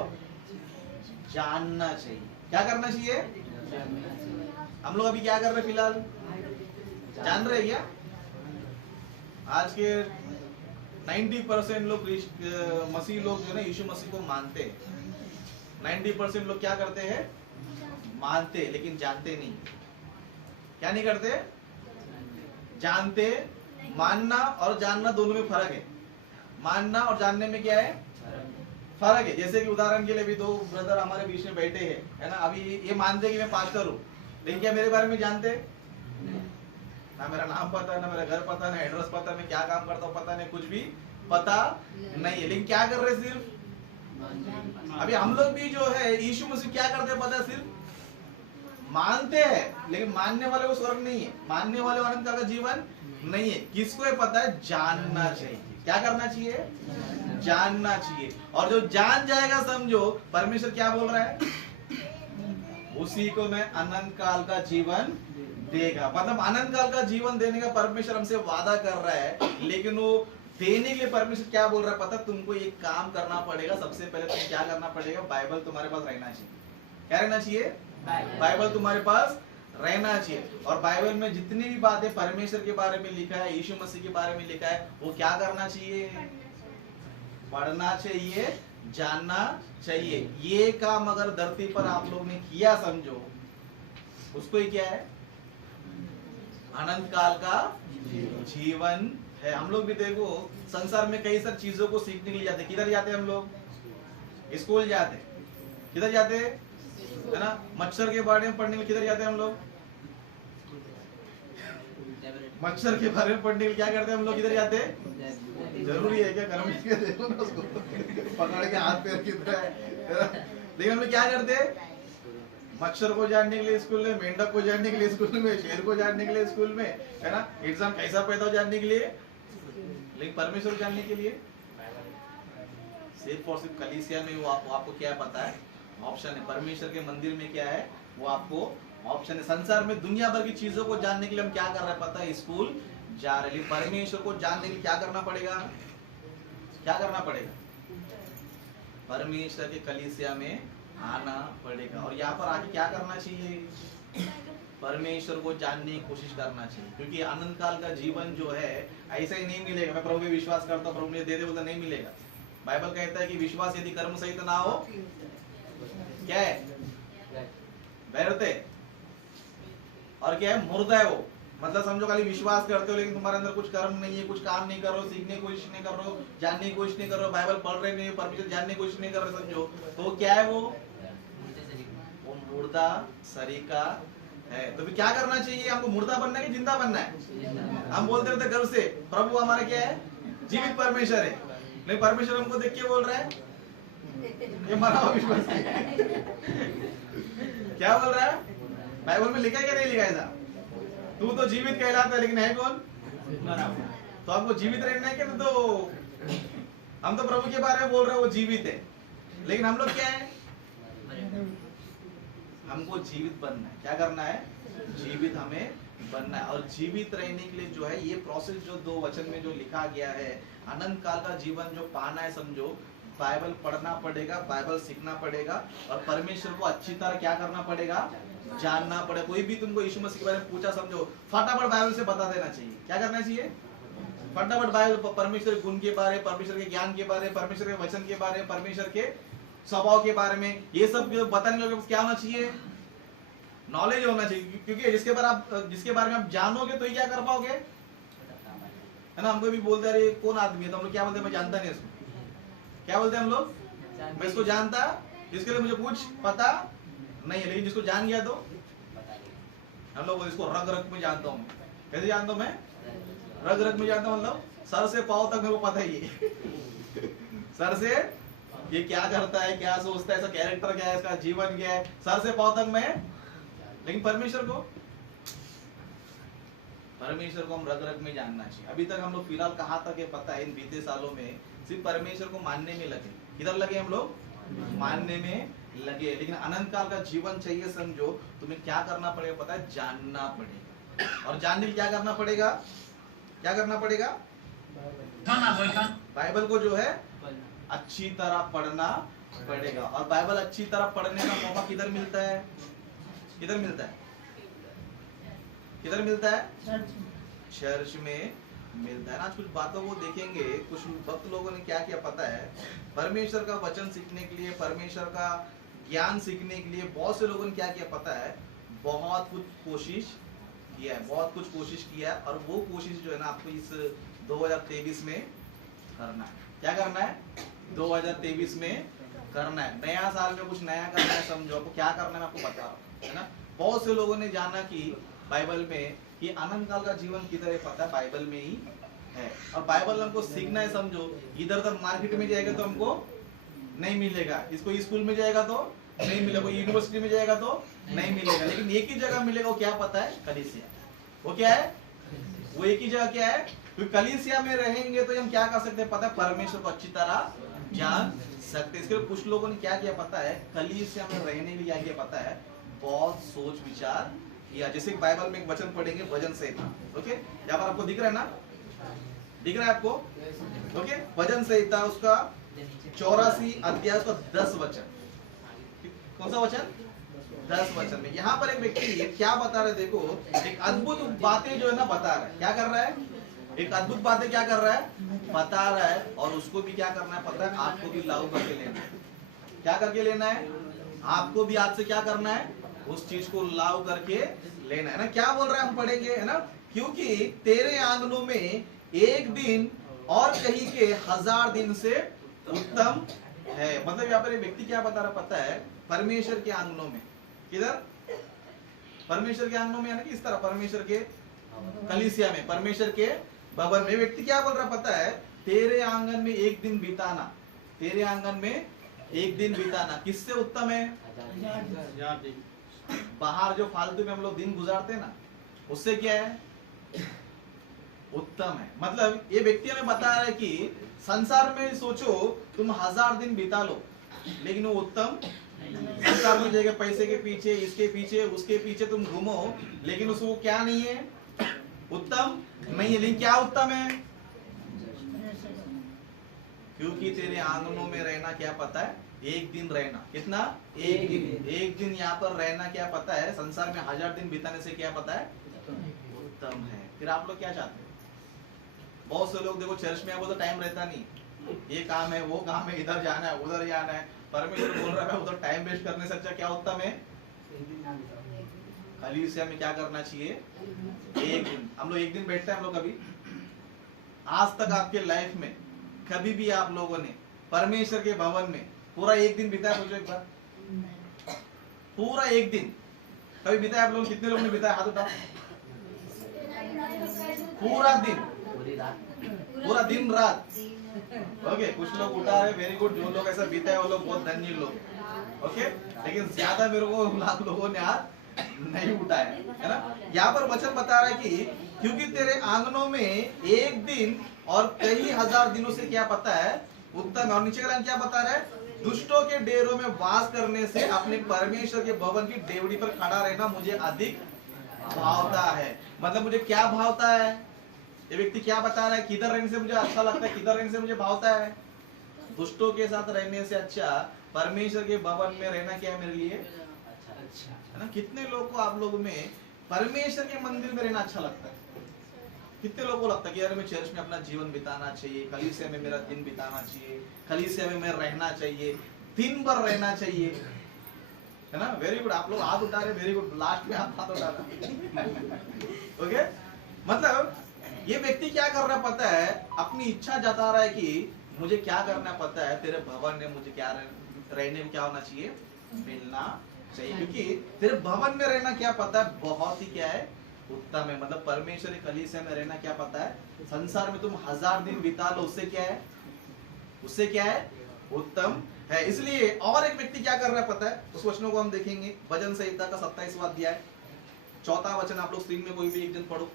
जानना चाहिए। क्या करना चाहिए? हम लोग अभी क्या कर रहे हैं फिलहाल? जान रहे क्या? आज के 90% लोग मसीह लोग जो है यीशु मसीह को मानते हैं। 90% लोग क्या करते हैं? मानते, लेकिन जानते नहीं। क्या नहीं करते? जानते। मानना और जानना दोनों में फर्क है। मानना और जानने में क्या है? फर्क है। जैसे कि उदाहरण के लिए भी 2 ब्रदर हमारे बीच में बैठे हैं, है ना? अभी ये मानते कि मैं पास्टर हूँ, लेकिन क्या मेरे बारे में जानते? ना मेरा नाम पता है, ना मेरा घर पता, ना एड्रेस पता, मैं क्या काम करता हूँ पता नहीं, कुछ भी पता नहीं है। लेकिन क्या कर रहे? सिर्फ अभी हम लोग भी जो है यीशु मसीह क्या करते हैं पता है? सिर्फ मानते हैं लेकिन मानने वाले को स्वर्ग नहीं है, मानने वाले को अनंत काल का जीवन नहीं है। किसको ये पता है? जानना चाहिए। क्या करना चाहिए? जानना चाहिए। और जो जान जाएगा समझो, परमेश्वर क्या बोल रहा है? उसी को मैं अनंत काल का जीवन देगा। मतलब अनंत काल का जीवन देने का परमेश्वर हमसे वादा कर रहा है, लेकिन वो देने के लिए परमेश्वर क्या बोल रहा है पता? तुमको एक काम करना पड़ेगा। सबसे पहले तुम्हें क्या करना पड़ेगा? बाइबल तुम्हारे पास रहना चाहिए। क्या रहना चाहिए? बाइबल तुम्हारे पास रहना चाहिए। और बाइबल में जितनी भी बातें परमेश्वर के बारे में लिखा है, यीशु मसीह के बारे में लिखा है, वो क्या करना चाहिए? पढ़ना चाहिए, जानना चाहिए। ये काम अगर धरती पर आप लोग ने किया समझो, उसको ही क्या है? अनंत काल का जीवन है। हम लोग भी देखो संसार में कई सारी चीजों को सीखने के लिए जाते। किधर जाते हम लोग? स्कूल जाते। किधर जाते है ना? मच्छर के बारे में पढ़ने के लिए किधर जाते हैं हम लोग? मच्छर के बारे में पढ़ने के लिए क्या करते हैं हम लोग? किधर जाते हैं? जरूरी है क्या? कर्म के देखो ना उसको पकड़ के हाथ पैर की तरह है। लेकिन हम लोग क्या करते हैं? मच्छर को जानने के लिए स्कूल में, मेंढक को जानने के लिए स्कूल में, शेर को जानने के लिए स्कूल में, है ना? इंसान कैसा पैदा हो जानने के लिए, लेकिन परमेश्वर जानने के लिए सिर्फ और सिर्फ कलीसिया में वो आपको क्या पता है? ऑप्शन है। परमेश्वर के मंदिर में क्या है? वो आपको ऑप्शन है। संसार में दुनिया भर की चीजों को जानने के लिए हम क्या कर रहे हैं पता है? स्कूल जा रहे। लेकिन परमेश्वर को जानने के लिए क्या करना पड़ेगा? क्या करना पड़ेगा? परमेश्वर के कलीसिया में आना पड़ेगा। और यहाँ पर आके क्या करना चाहिए? परमेश्वर को जानने की कोशिश करना चाहिए। क्योंकि अनंत काल का जीवन जो है ऐसा ही नहीं मिलेगा। मैं प्रभु पे विश्वास करता हूँ, प्रभु मुझे दे दे बोलता नहीं मिलेगा। बाइबल कहता है कि विश्वास यदि कर्म सहित ना हो, क्या है? व्यर्थ है। और क्या है? मुर्दा है वो। मतलब समझो खाली विश्वास करते हो लेकिन तुम्हारे अंदर कुछ कर्म नहीं है, कुछ काम नहीं कर रहे हो, सीखने की कोशिश नहीं कर रहे हो, जानने की कोशिश नहीं कर रहे हो, बाइबल पढ़ रहे नहीं हो, परमेश्वर जानने की कोशिश नहीं कर रहे, समझो तो क्या है? वो मुर्दा सरीका है। तो फिर क्या करना चाहिए? हमको मुर्दा बनना है कि जिंदा बनना है? हम बोलते रहते गर्व से प्रभु हमारा क्या है? जीवित परमेश्वर है। नहीं, परमेश्वर हमको देख के बोल रहा है ये मरा हुआ विश्वास है। क्या बोल रहा है? बाइबल में लिखा है क्या नहीं लिखा है ऐसा? तू तो जीवित कहलाता है लेकिन है कौन? तो हमको जीवित रहना है क्या? तो हम तो प्रभु के बारे में बोल रहे हैं वो जीवित है, लेकिन हम लोग क्या है? हमको जीवित बनना है। क्या करना है? जीवित हमें बनना है। और जीवित रहने के लिए जो है ये प्रोसेस जो 2 वचन में जो लिखा गया है, अनंत काल का जीवन जो पाना है समझो, बाइबल पढ़ना पड़ेगा, बाइबल सीखना पड़ेगा और परमेश्वर को अच्छी तरह क्या करना पड़ेगा? जानना पड़ेगा। कोई भी तुमको यीशु मसीह के बारे में पूछा समझो, फटाफट बाइबल से बता देना चाहिए। क्या करना चाहिए? फटाफट बाइबल परमेश्वर के गुण के बारे, परमेश्वर के ज्ञान के बारे, परमेश्वर के वचन के बारे, परमेश्वर के स्वभाव के बारे में ये सब बताने के क्या होना चाहिए? नॉलेज होना चाहिए। क्योंकि जिसके बारे में आप जानोगे तो ही क्या कर पाओगे, है ना? हमको भी बोलते अरे कौन आदमी है, तो हम लोग क्या बोलते हैं? मैं जानता नहीं इसको। क्या बोलते हैं हम लोग? मैं इसको जानता, इसके लिए मुझे कुछ पता नहीं है। लेकिन जिसको जान गया तो हम लोग इसको रग रग में जानता हूँ। कैसे जानता हूँ मैं? रग रग में जानता हूँ, मतलब सर से पाँव तक मेरे को पता ही है। सर से ये क्या करता है, क्या सोचता है, इसका कैरेक्टर क्या है, इसका जीवन क्या है, सर से पाँव तक मैं। लेकिन परमेश्वर को हम रग रग में जानना चाहिए। अभी तक हम लोग फिलहाल कहाँ तक है पता है? इन बीते सालों में सिर्फ परमेश्वर को मानने में लगे। किधर लगे हम लोग? मानने में लगे। लेकिन अनंत काल का जीवन चाहिए समझो, तुम्हें क्या करना पड़ेगा पता है? जानना पड़ेगा। और जानने के क्या करना पड़ेगा? क्या करना पड़ेगा? बाइबल को जो है अच्छी तरह पढ़ना पड़ेगा। और बाइबल अच्छी तरह पढ़ने का मौका किधर मिलता है? किधर मिलता है? किधर मिलता है? चर्च में मिलता है ना। आज कुछ बातों को देखेंगे, कुछ भक्त लोगों ने क्या किया पता है? परमेश्वर का वचन सीखने के लिए, परमेश्वर का ज्ञान सीखने के लिए बहुत से लोगों ने क्या किया पता है? बहुत कुछ कोशिश किया है, बहुत कुछ कोशिश किया है। और वो कोशिश जो है ना आपको इस 2023 में करना है। क्या करना है? 2023 में करना है। नया साल में कुछ नया करना है समझो। आपको क्या करना है मैं आपको बता रहा हूँ, है ना? बहुत से लोगों ने जाना कि बाइबल में ये अनंत काल का जीवन किधर है पता है? बाइबल में ही है। और बाइबल हमको सीखना है समझो। इधर उधर मार्केट में जाएगा तो हमको नहीं मिलेगा, इसको स्कूल में जाएगा तो नहीं मिलेगा। कोई यूनिवर्सिटी में जाएगा तो नहीं मिलेगा, लेकिन एक ही जगह मिलेगा। वो क्या पता है? कलीसिया। वो क्या है? वो एक ही जगह क्या है? क्योंकि कलीसिया में रहेंगे तो हम क्या कर सकते हैं? पता है, परमेश्वर को अच्छी तरह जान सकते हैं। इसके लिए कुछ लोगों ने क्या किया पता है? कलीसिया में रहने के लिए क्या किया पता है? बहुत सोच विचार किया। जैसे बाइबल में एक वचन पढ़ेंगे, भजन संहिता। ओके, यहाँ पर आपको दिख रहा है ना? दिख रहा है आपको? ओके, भजन संहिता उसका 84 अध्याय उसका 10 वचन। कौन सा वचन? 10 वचन में यहाँ पर एक व्यक्ति क्या बता रहे? देखो, एक अद्भुत बातें जो है ना बता रहा है। क्या कर रहा है? एक अद्भुत बातें क्या कर रहा है? बता रहा है। और उसको भी क्या करना है पता है? आपको भी लागू करके लेना है। क्या करके लेना है? आपको भी आज से क्या करना है? उस चीज को लागू करके लेना है ना। क्या बोल रहा है? हम पढ़ेंगे, है ना? क्योंकि तेरे आंगनों में एक दिन और कहीं के 1000 दिन से उत्तम है। मतलब यहाँ पर एक व्यक्ति क्या बता रहा पता है? परमेश्वर के आंगनों में। किधर? परमेश्वर के आंगनों में, यानी कि इस तरह परमेश्वर के कलीसिया में, परमेश्वर के भवन में। व्यक्ति क्या बोल रहा पता है? तेरे आंगन में एक दिन बिताना, तेरे आंगन में एक दिन बिताना किससे उत्तम है? बाहर जो फालतू में हम लोग दिन गुजारते हैं ना, उससे क्या है? उत्तम है। मतलब ये व्यक्ति हमें बता रहा है कि संसार में सोचो तुम 1000 दिन बिता लो, लेकिन वो उत्तम संसार में जगह पैसे के पीछे, इसके पीछे, उसके पीछे तुम घूमो, लेकिन उसको क्या नहीं है? उत्तम नहीं है। लेकिन क्या उत्तम है? क्योंकि तेरे आंगनों में रहना क्या पता है? एक दिन रहना। कितना? एक दिन। एक दिन यहाँ पर रहना क्या पता है? संसार में 1000 दिन बिताने से क्या पता है? उत्तम है। फिर आप लोग क्या चाहते हो? बहुत से लोग देखो चर्च में वो तो टाइम रहता नहीं, ये काम है, वो काम है, इधर जाना है, उधर जाना है। परमेश्वर बोल रहा है उधर टाइम वेस्ट करने से अच्छा क्या उत्तम है? कलीसिया में क्या करना चाहिए? एक दिन। हम लोग एक दिन बैठते हैं। हम लोग कभी आज तक आपके लाइफ में कभी भी आप लोगों ने परमेश्वर के भवन में पूरा एक दिन बिताया? सोचो एक बार, पूरा एक दिन कभी बिताया आप लोग? कितने लोगों ने बिताया? हाथ उठाओ। पूरा दिन, पूरा दिन रात। ओके, कुछ लोग उठा रहे, वेरी गुड। जो लोग ऐसा बीता है वो लोग बहुत धन्य लोग। ओके, लेकिन ज्यादा मेरे को लाख लोगों ने हाथ नहीं उठाया, है ना? यहाँ पर वचन बता रहा है कि क्योंकि तेरे आंगनों में एक दिन और कई 1000 दिनों से क्या पता है? उत्तम है। और नीचे का लाइन क्या बता रहा है? दुष्टों के डेरों में वास करने से अपने परमेश्वर के भवन की डेवड़ी पर खड़ा रहना मुझे अधिक भावता है। मतलब मुझे क्या भावता है? ये व्यक्ति क्या बता रहा है? किधर रहने से मुझे अच्छा लगता है, किधर रहने से मुझे भावता है? दुष्टों के साथ रहने से अच्छा परमेश्वर के भवन में रहना क्या है मेरे लिए? अच्छा है ना? कितने लोग को आप लोगों में परमेश्वर के मंदिर में रहना अच्छा लगता है? कितने लोगों को लगता है कि यार मैं चर्च में अपना जीवन बिताना चाहिए, कलीसिया में मेरा दिन बिताना चाहिए, कलीसिया में मैं रहना चाहिए, दिन भर रहना चाहिए, है ना? Very good. आप लोग हाथ उठा रहे, वेरी गुड। लास्ट में आप हाथ उठा रहे। ओके, मतलब ये व्यक्ति क्या कर रहा है पता है? अपनी इच्छा जता रहा है कि मुझे क्या करना पता है? तेरे भवन में मुझे क्या रहने में क्या होना चाहिए? मिलना चाहिए। क्योंकि तेरे भवन में रहना क्या पता है? बहुत ही क्या है? उत्तम है। मतलब परमेश्वर के कलीसिया में रहना क्या पता है? संसार में तुम 1000 दिन बिता लो, उससे क्या है? उससे क्या है? उत्तम है। इसलिए और एक व्यक्ति क्या कर रहा है पता है? उस वचनों को हम देखेंगे। भजन संहिता का 27वां अध्याय 4था वचन। आप लोग स्क्रीन में कोई भी एक जन पढ़ो,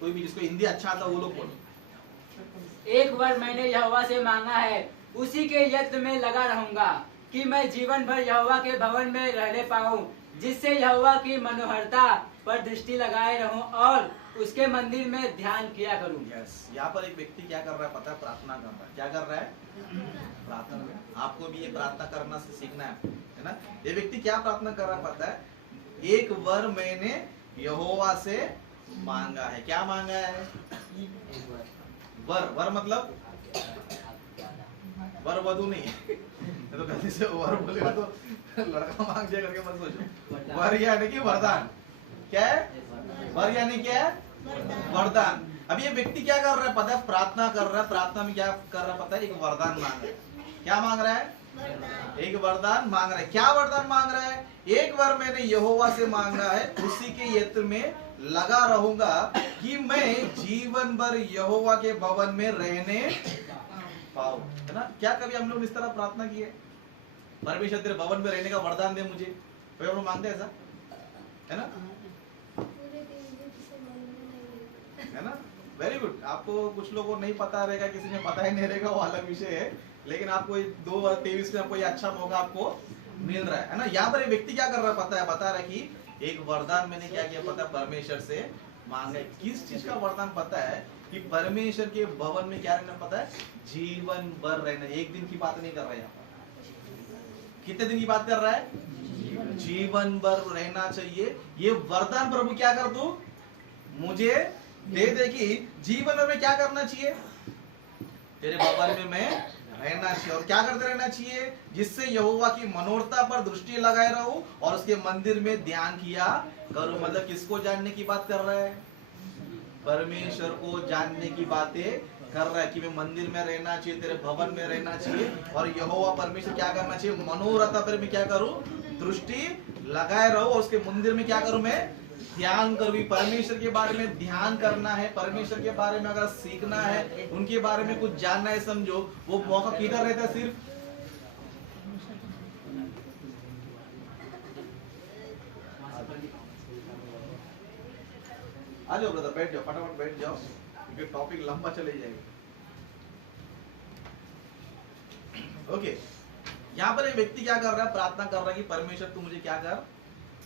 कोई भी जिसको हिंदी अच्छा आता वो लोग पढ़ो। एक बार मैंने यहोवा से मांगा है, उसी के यत्न में लगा रहूंगा कि मैं जीवन भर यहोवा के भवन में रहने पाऊं, जिससे यहोवा की मनोहरता पर दृष्टि लगाए रहूं और उसके मंदिर में ध्यान किया करूं। यस, यहाँ पर एक व्यक्ति क्या कर रहा है पता है? प्रार्थना कर रहा है। क्या कर रहा है? प्रार्थना में। आपको भी ये प्रार्थना करना से सीखना है ना? ये व्यक्ति क्या प्रार्थना कर रहा है पता है? एक वर मैंने यहोवा से मांगा है। क्या मांगा है? वर। वर मतलब वर वधु नहीं है। तो गलती से वर बोलेगा तो लड़का मांग जाए करके मत सोचो। वर यानी कि वरदान। क्या है? वर यानी क्या है? वरदान। अब ये व्यक्ति क्या कर रहा है पता है? प्रार्थना कर रहा है। प्रार्थना में क्या कर रहा है पता है? एक वरदान मांग रहा है। क्या मांग रहा है? एक वरदान मांग रहा है। क्या वरदान मांग रहा है? एक वर मैंने यहोवा से मांगा है, उसी के यत्न में लगा रहूंगा कि मैं जीवन भर यहोवा के भवन में रहने पाऊं। है ना? क्या कभी हम लोग इस तरह प्रार्थना की है? परमेश्वर तेरे भवन में रहने का वरदान दे मुझे। कोई हम लोग मांगते हैं ऐसा, है ना? है ना? Very good. आपको कुछ लोगों को नहीं पता रहेगा, किसी ने पता ही नहीं रहेगा, वो अलग विषय है, लेकिन आपको 2023 में आपको ये अच्छा मौका आपको मिल रहा है ना? यहाँ पर एक व्यक्ति क्या कर रहा है पता है, बता रहा है कि एक वरदान मैंने क्या किया पता है, परमेश्वर से मांगा। किस चीज का वरदान पता है? कि परमेश्वर के भवन में क्या रहना पता है, जीवन भर रहना। एक दिन की बात नहीं कर रहा है यहाँ पर, कितने दिन की बात कर रहा है? जीवन भर रहना चाहिए। ये वरदान प्रभु क्या कर दो मुझे दे दे कि जीवन भर में क्या करना चाहिए, तेरे भवन में मैं रहना चाहिए। और क्या करते रहना चाहिए? जिससे यहोवा की मनोरथा पर दृष्टि लगाए रहूं और उसके मंदिर में ध्यान किया करूं। मतलब किसको जानने की बात कर रहा है? परमेश्वर को जानने की बातें कर रहा है कि मैं मंदिर में रहना चाहिए, तेरे भवन में रहना चाहिए। और यहोवा परमेश्वर क्या करना चाहिए? मनोरथा पर मैं क्या करूं? दृष्टि लगाए रहूं और उसके मंदिर में क्या करूं? मैं ध्यान करूं। परमेश्वर के बारे में ध्यान करना है, परमेश्वर के बारे में अगर सीखना है, उनके बारे में कुछ जानना है, समझो वो मौका किधर रहता है? सिर्फ आ जाओ ब्रदर, बैठ जाओ, फटाफट बैठ जाओ, क्योंकि टॉपिक लंबा चले जाएगा। ओके, यहाँ पर एक व्यक्ति क्या कर रहा है? प्रार्थना कर रहा है कि परमेश्वर तू मुझे क्या कर,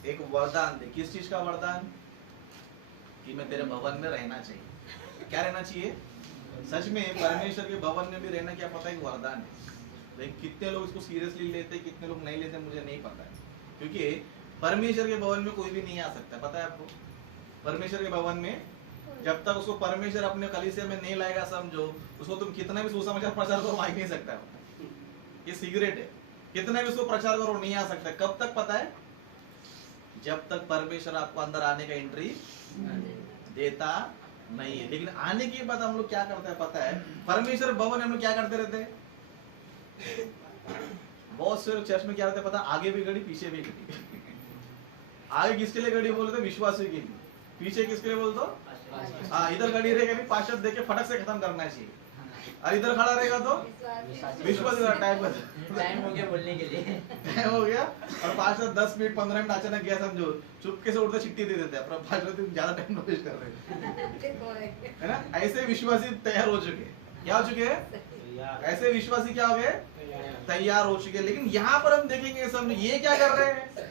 एक वरदान दे। किस चीज का वरदान? कि मैं तेरे भवन में रहना चाहिए। क्या रहना चाहिए? सच में परमेश्वर के भवन में भी रहना क्या पता है एक वरदान है। लेकिन कितने लोग इसको सीरियसली लेते, कितने लोग नहीं लेते, मुझे नहीं पता है। क्योंकि परमेश्वर के भवन में कोई भी नहीं आ सकता, पता है आपको? परमेश्वर के भवन में जब तक उसको परमेश्वर अपने कलीसिया में नहीं लाएगा, समझो उसको तुम कितना भी सुसमाचार प्रचार करो, आ ही नहीं सकता। ये सिगरेट है, कितना भी उसको प्रचार करो नहीं आ सकता। कब तक पता है? जब तक परमेश्वर आपको अंदर आने का एंट्री देता नहीं है। लेकिन आने के बाद हम लोग क्या करते हैं पता है? परमेश्वर भवन हम लोग क्या करते रहते हैं? बहुत से चर्च में क्या रहता है पता? आगे भी घड़ी पीछे भी घड़ी। आगे किसके लिए घड़ी बोलते? विश्वासी के लिए। पीछे किसके लिए बोलते? हाँ, इधर घड़ी रहेगा पार्षद देके फटक से खत्म करना चाहिए, और इधर खड़ा रहेगा तो विश्वास टाइम हो गया बोलने के लिए, टाइम हो गया। और पार्षद 10 मिनट 15 मिनट अचानक गया, समझो चुपके से उठकर चिट्ठी दे देते हैं, पर पार्षद तुम ज्यादा टाइम वेस्ट कर रहे है ना? ऐसे विश्वासी तैयार हो चुके। क्या हो चुके हैं? ऐसे विश्वासी क्या हो गए? तैयार हो चुके। लेकिन यहाँ पर हम देखेंगे समझो ये क्या कर रहे हैं?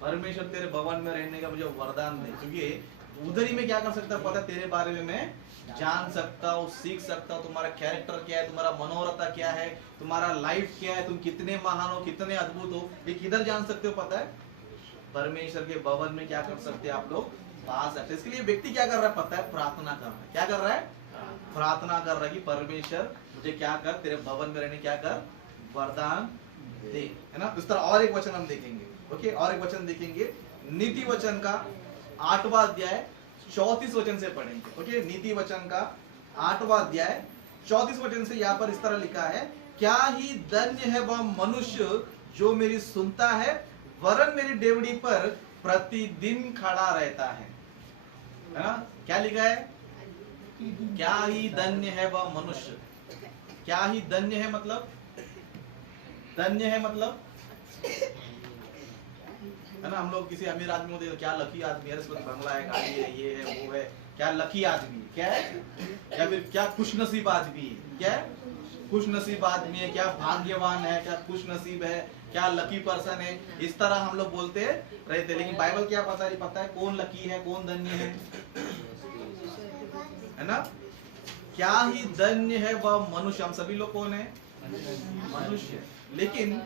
परमेश्वर तेरे भवन में रहने का मुझे वरदान दे, क्योंकि उधर ही में क्या कर सकता है पता? तेरे बारे में मैं जान सकता हूँ, सीख सकता हूँ, तुम्हारा कैरेक्टर क्या है, तुम्हारा मनोरथा क्या है, तुम्हारा लाइफ क्या है, तुम कितने महान हो, कितने अद्भुत हो। ये किधर जान सकते हो पता है? परमेश्वर के भवन में क्या कर सकते हैं आप लोग? पा सकते। इसके लिए व्यक्ति क्या कर रहा है पता है? प्रार्थना कर रहा है। क्या कर रहा है? प्रार्थना कर रहा है कि परमेश्वर मुझे क्या कर, तेरे भवन में रहने क्या कर, वरदान दे, है ना? इस तरह और एक वचन हम देखेंगे। ओके, और एक वचन देखेंगे, नीति वचन का 8वां अध्याय 34 वचन से पढ़ेंगे। ओके, नीति वचन का 8वां अध्याय 34 वचन से यहाँ पर इस तरह लिखा है, क्या ही धन्य है वह मनुष्य जो मेरी सुनता है, वरन मेरी डेवड़ी पर प्रतिदिन खड़ा रहता है ना? क्या लिखा है? क्या ही धन्य है वह मनुष्य। क्या ही धन्य है मतलब? धन्य है मतलब है ना? हम लोग किसी अमीर आदमी को देखो, क्या लकी आदमी है, इसको बंगला है, गाड़ी है, ये है, वो है, क्या लकी आदमी है, क्या है? या फिर क्या खुशनसीब आदमी है, क्या है? खुशनसीब आदमी है, क्या भाग्यवान है, क्या खुशनसीब है, क्या लकी पर्सन है, इस तरह हम लोग बोलते रहते। लेकिन बाइबल क्या पता है कौन लकी है, कौन धन्य है ना? क्या ही धन्य है वह मनुष्य। हम सभी लोग कौन है? मनुष्य। लेकिन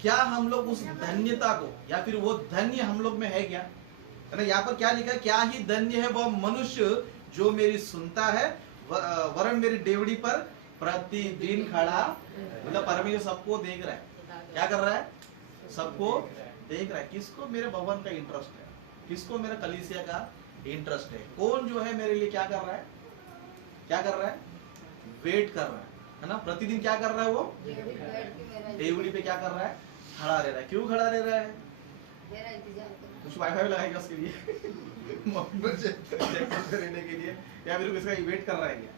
क्या हम लोग उस धन्यता को, या फिर वो धन्य हम लोग में है क्या? है ना? यहाँ पर क्या लिखा है? क्या ही धन्य है वह मनुष्य जो मेरी सुनता है, वरन मेरी डेवड़ी पर प्रतिदिन खड़ा। मतलब परमेश्वर सबको देख रहा है। क्या कर रहा है? सबको देख रहा है। किसको मेरे भवन का इंटरेस्ट है, किसको मेरे कलीसिया का इंटरेस्ट है, कौन जो है मेरे लिए क्या कर रहा है? क्या कर रहा है? वेट कर रहा है ना? प्रतिदिन क्या कर रहा है? वो डेवड़ी पे क्या कर रहा है? खड़ा रह रहा है। क्यों खड़ा रह रहा है? कुछ वाईफाई लगाएगा उसके लिए रहने के लिए, या फिर इसका वेट कर रहा है क्या?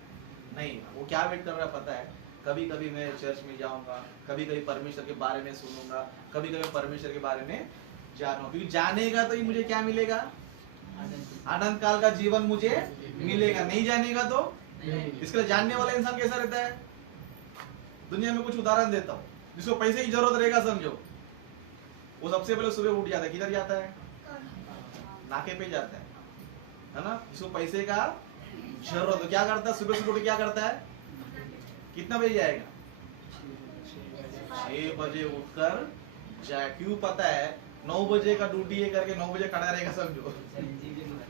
नहीं, वो क्या वेट कर रहा है पता है? कभी कभी मैं चर्च में जाऊंगा, कभी कभी परमेश्वर के बारे में सुनूंगा, कभी कभी परमेश्वर के बारे में जानूंगा, क्योंकि जानेगा तो ही मुझे क्या मिलेगा, अनंत काल का जीवन मुझे मिलेगा। नहीं जानेगा तो इसके लिए जानने वाला इंसान कैसा रहता है? दुनिया में कुछ उदाहरण देता हूँ, जिसको पैसे की जरूरत रहेगा समझो, वो सबसे पहले सुबह उठ जाता है, किधर जाता है? नाके पे जाता है ना। जिसको पैसे का जरूरत तो क्या करता है? सुबह सुबह उठ क्या करता है? कितना बजे जाएगा? 6 बजे उठकर जाए। क्यों पता है? 9 बजे का ड्यूटी है करके 9 बजे खड़ा रहेगा समझो।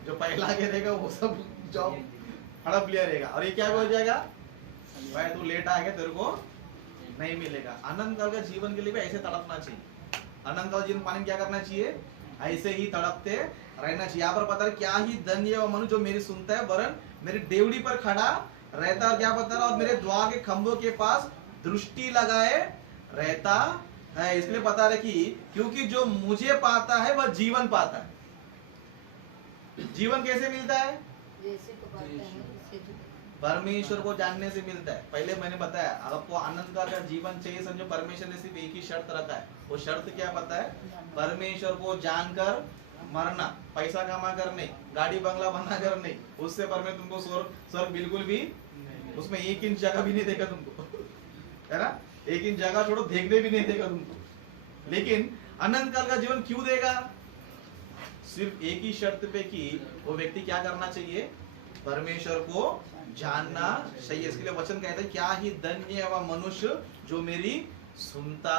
जो पहला आगे रहेगा वो सब जॉब हड़प लिया रहेगा, और ये क्या हो जाएगा? भाई तू लेट आ गया, तेरे को नहीं मिलेगा। अनंत काल का जीवन के लिए भी ऐसे तड़पना चाहिए। अनंत काल जीवन पाने क्या करना चाहिए? ऐसे ही तड़पते रहना चाहिए। यहाँ पर पता है क्या ही धन्य है मनुष्य जो मेरी सुनता है, वरन मेरी डेवड़ी पर खड़ा रहता है। क्या बता रहा? और मेरे द्वार के खंभों के पास दृष्टि लगाए रहता है। इसलिए बता रहे कि क्योंकि जो मुझे पाता है वह जीवन पाता है। जीवन कैसे मिलता है? परमेश्वर को जानने से मिलता है। पहले मैंने बताया, आपको आनंद का जीवन चाहिए समझो, परमेश्वर ने सिर्फ एक ही शर्त रखा है। वो शर्त क्या पता है? परमेश्वर को जानकर मरना, पैसा कमा कर नहीं, गाड़ी बंगला बना कर नहीं, उससे परमेश्वर तुमको स्वर्ग बिल्कुल भी, उसमें 1 इंच जगह भी नहीं देगा तुमको, है ना। 1 इंच जगह छोड़ो, देखने भी नहीं देगा तुमको। लेकिन अनंत काल का जीवन क्यों देगा? सिर्फ एक ही शर्त पे कि वो व्यक्ति क्या करना चाहिए? परमेश्वर को जानना चाहिए। इसके लिए वचन कहते हैं क्या ही धन्य है वह मनुष्य जो मेरी सुनता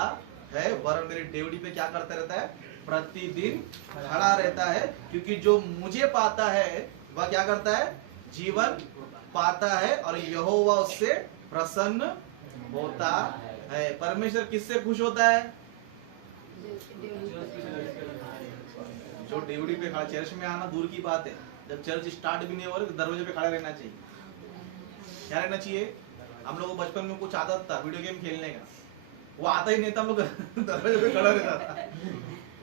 है, वरन मेरी डेवड़ी पे क्या करता रहता है? प्रतिदिन खड़ा रहता है। क्योंकि जो मुझे पाता है वह क्या करता है? जीवन पाता है, और यहोवा उससे प्रसन्न होता है। परमेश्वर किससे खुश होता है? जो डेवड़ी पे खड़ा। चर्च में आना दूर की बात है, जब चर्च स्टार्ट भी नहीं हो रही तो दरवाजे पे खड़ा रहना चाहिए। क्या रहना चाहिए? हम लोग को बचपन में कुछ आदत था वीडियो गेम खेलने का, वो आता ही नहीं था, हम लोग दरवाजे पे खड़ा रहता था।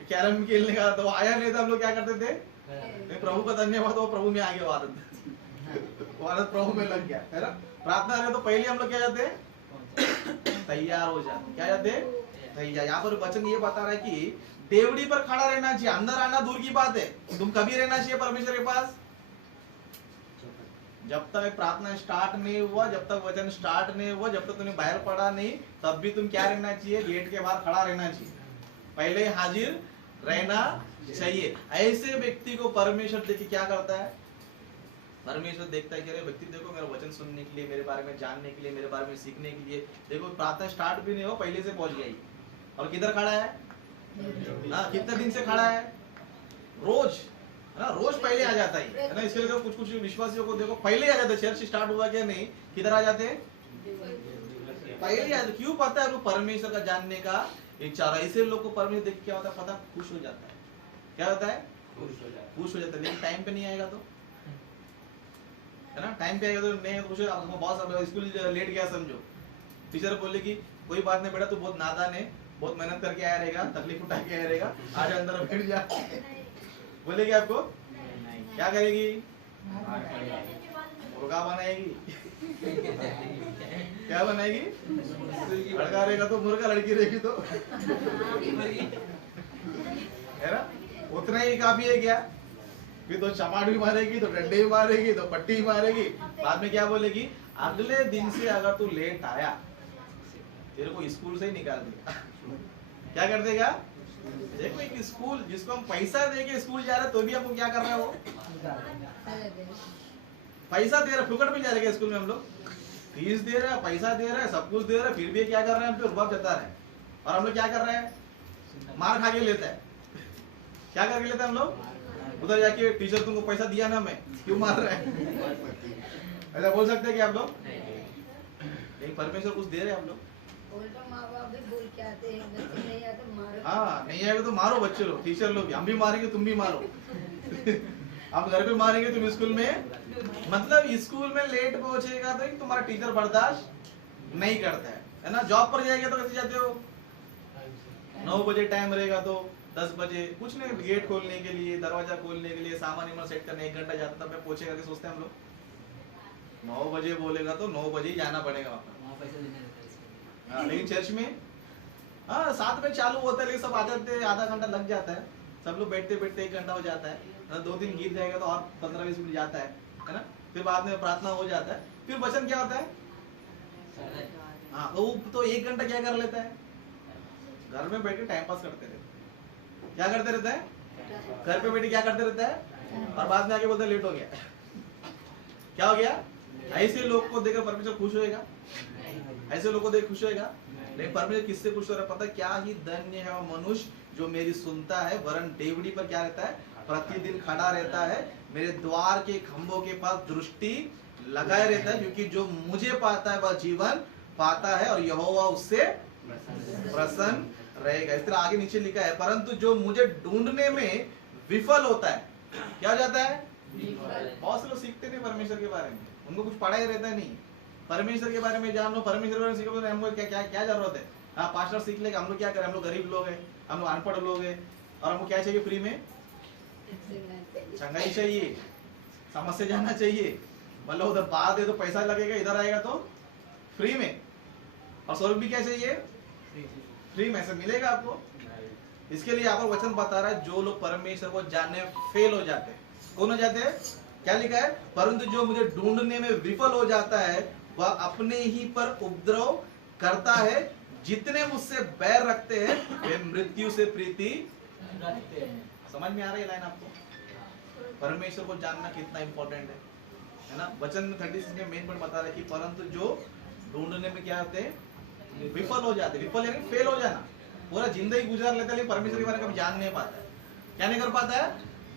कैरम खेलने का तो आया नहीं था, हम लोग क्या करते थे? प्रभु का धन्यवाद, वो प्रभु में आ गया, वो आदत प्रभु में लग गया, है ना। प्रार्थना करें तो पहले हम लोग क्या जाते? तैयार हो जाते। क्या जाते? तैयार। यहाँ पर वचन ये बता रहा है कि डेवड़ी पर खड़ा रहना चाहिए। अंदर आना दूर की बात है, तुम कभी रहना चाहिए परमेश्वर के पास? जब तक प्रार्थना स्टार्ट नहीं हुआ, जब तक वचन स्टार्ट नहीं हुआ, जब तक तुम्हें बाहर पड़ा नहीं, तब भी तुम क्या रहना चाहिए? गेट के बाहर खड़ा रहना चाहिए, पहले हाजिर रहना चाहिए। ऐसे व्यक्ति को परमेश्वर देखिए क्या करता है? परमेश्वर देखता है कि अरे व्यक्ति देखो मेरा वचन सुनने के लिए, मेरे बारे में जानने के लिए, मेरे बारे में सीखने के लिए, देखो प्रार्थना स्टार्ट भी नहीं हो पहले से पहुंच गई, और किधर खड़ा है? कितने दिन से खड़ा है? रोज, है ना, रोज पहले आ जाता है ना। इसके लिए कुछ कुछ विश्वासियों को देखो पहले आ जाते, चर्च स्टार्ट हुआ क्या नहीं, किधर आ जाते? पहले आ जाते। क्यों? पता है वो परमेश्वर का जानने का इच्छा। ऐसे लोग को परमेश्वर देख क्या होता है पता? खुश हो जाता है। क्या होता है? खुश हो जाता है। लेकिन टाइम पे नहीं आएगा तो, है ना, टाइम पे आएगा तो नहीं खुश। बहुत स्कूल लेट गया समझो, टीचर बोले कि कोई बात नहीं बेटा, तू बहुत नादान है, बहुत मेहनत करके आया रहेगा, तकलीफ उठा के आया रहेगा, आज अंदर बैठ जा। बोलेगी आपको? क्या करेगी? मुर्गा बनाएगी। क्या बनाएगी? लड़का रहेगा तो मुर्गा, लड़की रहेगी तो, है ना। उतना ही काफी है क्या? फिर तो चमाट भी मारेगी, तो डंडे भी मारेगी, तो पट्टी भी मारेगी। बाद में क्या बोलेगी? अगले दिन से अगर तू लेट आया, तेरे को स्कूल से ही निकाल देगा। क्या कर देगा? देखो एक स्कूल जिसको हम पैसा देके स्कूल जा रहे हैं, तो भी हमको क्या कर रहे हैं? वो पैसा दे रहे, फुकट में जा रहे हैं स्कूल में, हम लोग फीस दे रहे हैं, पैसा दे रहे हैं, सब कुछ दे रहे हैं, फिर भी क्या कर रहे हैं? हम पे रुपया जता रहे हैं। और हम लोग क्या कर रहे हैं? मार खा के लेते हैं। क्या करके लेते हैं हम लोग? उधर जाके टीचर तुमको पैसा दिया ना, मैं क्यों मार रहे हैं? ऐसा बोल सकते हैं कि आप लोग? नहीं, परमेश्वर कुछ दे रहे हैं हम लोग। हाँ, नहीं आएगा तो मारो बच्चे लोग, टीचर लोग, हम भी मारेंगे, तुम भी मारो। हम घर पे मारेंगे, तुम स्कूल में, मतलब स्कूल में लेट पहुंचेगा तो तुम्हारा टीचर बर्दाश्त नहीं करता है ना। जॉब पर जाएगा तो कैसे जाते हो? 9 बजे टाइम रहेगा तो 10 बजे, कुछ नहीं, गेट खोलने के लिए, दरवाजा खोलने के लिए, सामान इमान सेट करने 1 घंटा जाता, तब मैं पहुंचेगा कि सोचते हैं हम लोग। 9 बजे बोलेगा तो 9 बजे ही जाना पड़ेगा वहाँ पर। हाँ, लेकिन चर्च में हाँ साथ में चालू होता है, लेकिन सब आ जाते हैं, आधा घंटा लग जाता है, सब लोग बैठते बैठते 1 घंटा हो जाता है, 2-3 गीत जाएगा तो और 15-20 मिनट जाता है ना, फिर बाद में प्रार्थना हो जाता है, फिर वचन क्या होता है। हाँ तो 1 घंटा क्या कर लेता है, घर में बैठ के टाइम पास करते रहते, क्या करते रहता है, घर पे बैठे क्या करते रहता है, और बाद में आके बोलते लेट हो गया। क्या हो गया, ऐसे लोग को देखकर परमेश्वर खुश होएगा, ऐसे लोगों को देख खुश होएगा, लेकिन परमेश्वर किससे खुश हो रहा है पता है, क्या ही धन्य है वो मनुष्य जो मेरी सुनता है, वरन डेवड़ी पर क्या रहता है, प्रतिदिन खड़ा रहता है, मेरे द्वार के खंभों के पास दृष्टि लगाए रहता है, क्योंकि जो मुझे पाता है वह जीवन पाता है और यहोवा उससे प्रसन्न रहेगा। इस तरह आगे नीचे लिखा है, परंतु जो मुझे ढूंढने में विफल होता है, क्या हो जाता है, बहुत से लोग सीखते नहीं परमेश्वर के बारे में, उनको कुछ पढ़ा ही रहता है नहीं, परमेश्वर के बारे में जान लो, परमेश्वर के बारे में सीखो तो हमको क्या क्या क्या जरूरत है। हाँ पास्टर सीख लेगा, हम लोग क्या करें, हम लोग गरीब लोग हैं, हम लोग अनपढ़ लोग हैं, और हमको क्या चाहिए फ्री में, चंगाई चाहिए, समझ से जाना चाहिए, मतलब उधर बात है तो पैसा लगेगा, इधर आएगा तो फ्री में, और स्वर्ग भी क्या चाहिए, फ्री में से मिलेगा आपको। इसके लिए आपको वचन बता रहा है, जो लोग परमेश्वर को जानने फेल हो जाते हैं, कौन हो जाते हैं, क्या लिखा है, परंतु जो मुझे ढूंढने में विफल हो जाता है वह अपने ही पर उपद्रव करता है, जितने मुझसे बैर रखते हैं वे मृत्यु से प्रीति रखते हैं। समझ में आ रही है लाइन आपको, परमेश्वर को जानना कितना इंपॉर्टेंट है ना। वचन 36 में मेन पॉइंट बता रहा है कि परंतु जो ढूंढने में क्या होते हैं, विफल हो जाते, विफल यानी फेल हो जाना, पूरा जिंदगी गुजार लेता है लेकिन परमेश्वर के बारे में कभी जान नहीं पाता है, क्या नहीं कर पाता है,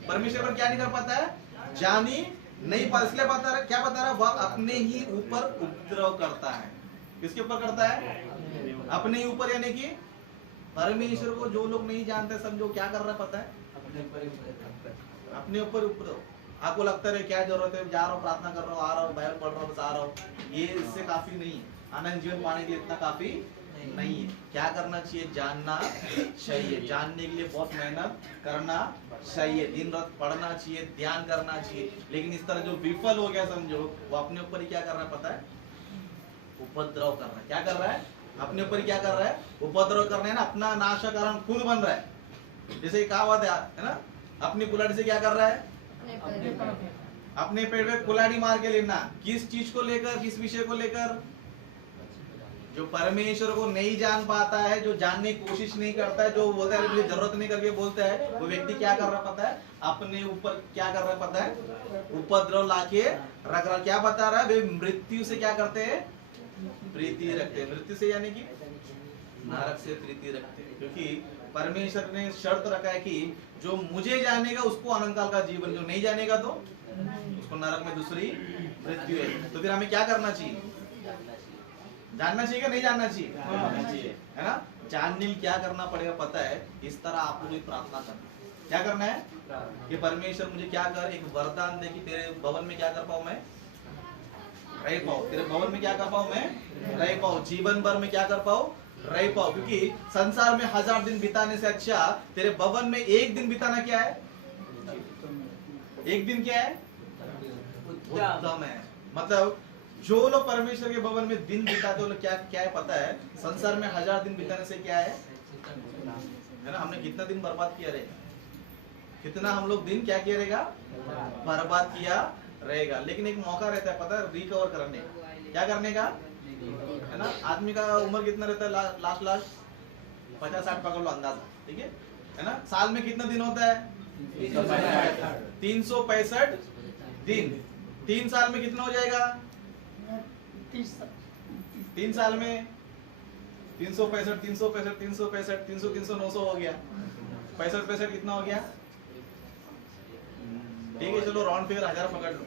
परमेश्वर पर क्या नहीं कर पाता है, जान ही नहीं पाता। इसलिए बता रहा, क्या बता रहा, वह अपने ही ऊपर उपद्रव करता है, किसके ऊपर करता है, अपने ही ऊपर, यानी कि परमेश्वर को जो लोग नहीं जानते समझो क्या कर रहा है पता है, अपने ऊपर उपद्रव। आपको लगता है क्या जरूरत है, जा रहा हूँ प्रार्थना कर रहा हूँ, आ रहा हूँ बाइबल पढ़ रहा हूँ, बस आ रहा हूँ, ये इससे काफी नहीं है, आनंद जीवन पाने के लिए इतना काफी नहीं है। क्या करना चाहिए, जानना चाहिए, जानने के लिए बहुत मेहनत करना चाहिए, दिन रात पढ़ना चाहिए, ध्यान करना चाहिए, लेकिन इस तरह जो विफल हो गया समझो, वो अपने ऊपर ही क्या कर रहा है पता है, उपद्रव कर रहा है। क्या कर रहा है, अपने ऊपर ही क्या कर रहा है, उपद्रव कर रहा है ना, अपना नाश का कारण खुद बन रहा है। जैसे कहावत है ना, अपनी कुल्हाड़ी से क्या कर रहा है, अपने पेड़ में कुल्हाड़ी मार के लेना, किस चीज को लेकर, किस विषय को लेकर, जो परमेश्वर को नहीं जान पाता है, जो जानने की कोशिश नहीं करता है, जो बोलता है मुझे जरूरत नहीं करके बोलता है, वो व्यक्ति क्या कर रहा पता है, अपने ऊपर क्या कर रहा पता है, उपद्रव लाके रख रहा। क्या बता रहा है, वे मृत्यु से क्या करते हैं, प्रीति रखते हैं, मृत्यु से यानी कि नरक से प्रीति रखते हैं, क्योंकि परमेश्वर ने शर्त रखा है कि जो मुझे जानेगा उसको अनंत काल का जीवन, जो नहीं जानेगा तो उसको नरक में दूसरी मृत्यु है। तो फिर हमें क्या करना चाहिए, जानना चाहिए कि नहीं जानना चाहिए, है ना। जानने में क्या करना पड़ेगा पता है, इस तरह आप लोग प्रार्थना करना, क्या करना है कि परमेश्वर मुझे क्या कर, एक वरदान दे कि तेरे भवन में क्या कर पाऊं मैं, रह पाऊं, तेरे भवन में क्या कर पाऊं मैं, रह पाऊं, जीवन भर में क्या कर पाऊं, रह पाऊं, क्योंकि संसार में 1000 दिन बिताने से अच्छा तेरे भवन में 1 दिन बिताना क्या है, 1 दिन क्या है, उत्तम है। मतलब जो लोग परमेश्वर के भवन में दिन बिताते हैं क्या क्या है पता है, संसार में 1000 दिन बिताने से क्या है ना, हमने कितना दिन बर्बाद किया रहेगा, कितना हम लोग दिन क्या किया रहेगा, बर्बाद किया रहेगा। लेकिन एक मौका रहता है पता है, रिकवर करने, क्या करने का, है ना। आदमी का उम्र कितना रहता है, लास्ट 50-60 पकड़ लो अंदाजा, ठीक है ना। साल में कितना दिन होता है, 365 दिन, 3 साल में कितना हो जाएगा, 3 साल में 365 365 365 300 300 900 हो गया, 65 कितना हो गया, ठीक है चलो राउंड फिगर 1000 पकड़ लो,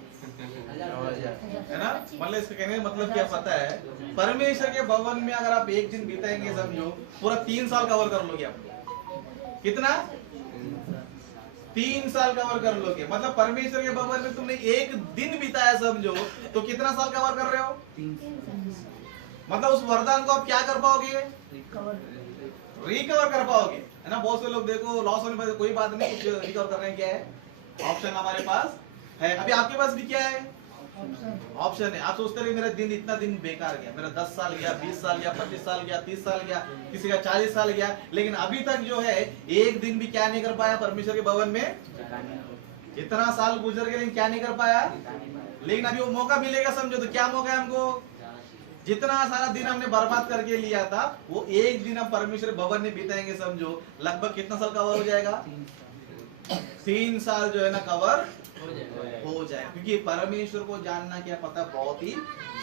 है ना। मतलब इसका कहने का मतलब क्या पता है, परमेश्वर के भवन में अगर आप 1 दिन बिताएंगे समझो, पूरा 3 साल कवर कर लोगे आप, कितना, 3 साल कवर कर लोगे। मतलब परमेश्वर के भवन में तुमने 1 दिन बिताया समझो, तो कितना साल कवर कर रहे हो, 3 साल। मतलब उस वरदान को आप क्या कर पाओगे, रिकवर कर पाओगे, है ना। बहुत से लोग देखो लॉस होने पर कोई बात नहीं, कुछ रिकवर करने क्या है, ऑप्शन हमारे पास है। अभी आपके पास भी क्या है, ऑप्शन है। आप सोचते रहे मेरा दिन इतना दिन बेकार गया, मेरा 10 साल गया, 20 साल गया, 25 साल गया, 30 साल गया, किसी का 40 साल गया, लेकिन अभी तक जो है एक दिन भी क्या नहीं कर पाया परमेश्वर के भवन में। इतना साल गुजर गए लेकिन क्या नहीं कर पाया। लेकिन अभी वो मौका मिलेगा, समझो तो क्या मौका है हमको। जितना सारा दिन हमने बर्बाद करके लिया था वो एक दिन हम परमेश्वर भवन में बिताएंगे, समझो लगभग कितना साल कवर हो जाएगा। 3 साल जो है ना कवर हो जाए, क्योंकि परमेश्वर को जानना क्या पता बहुत ही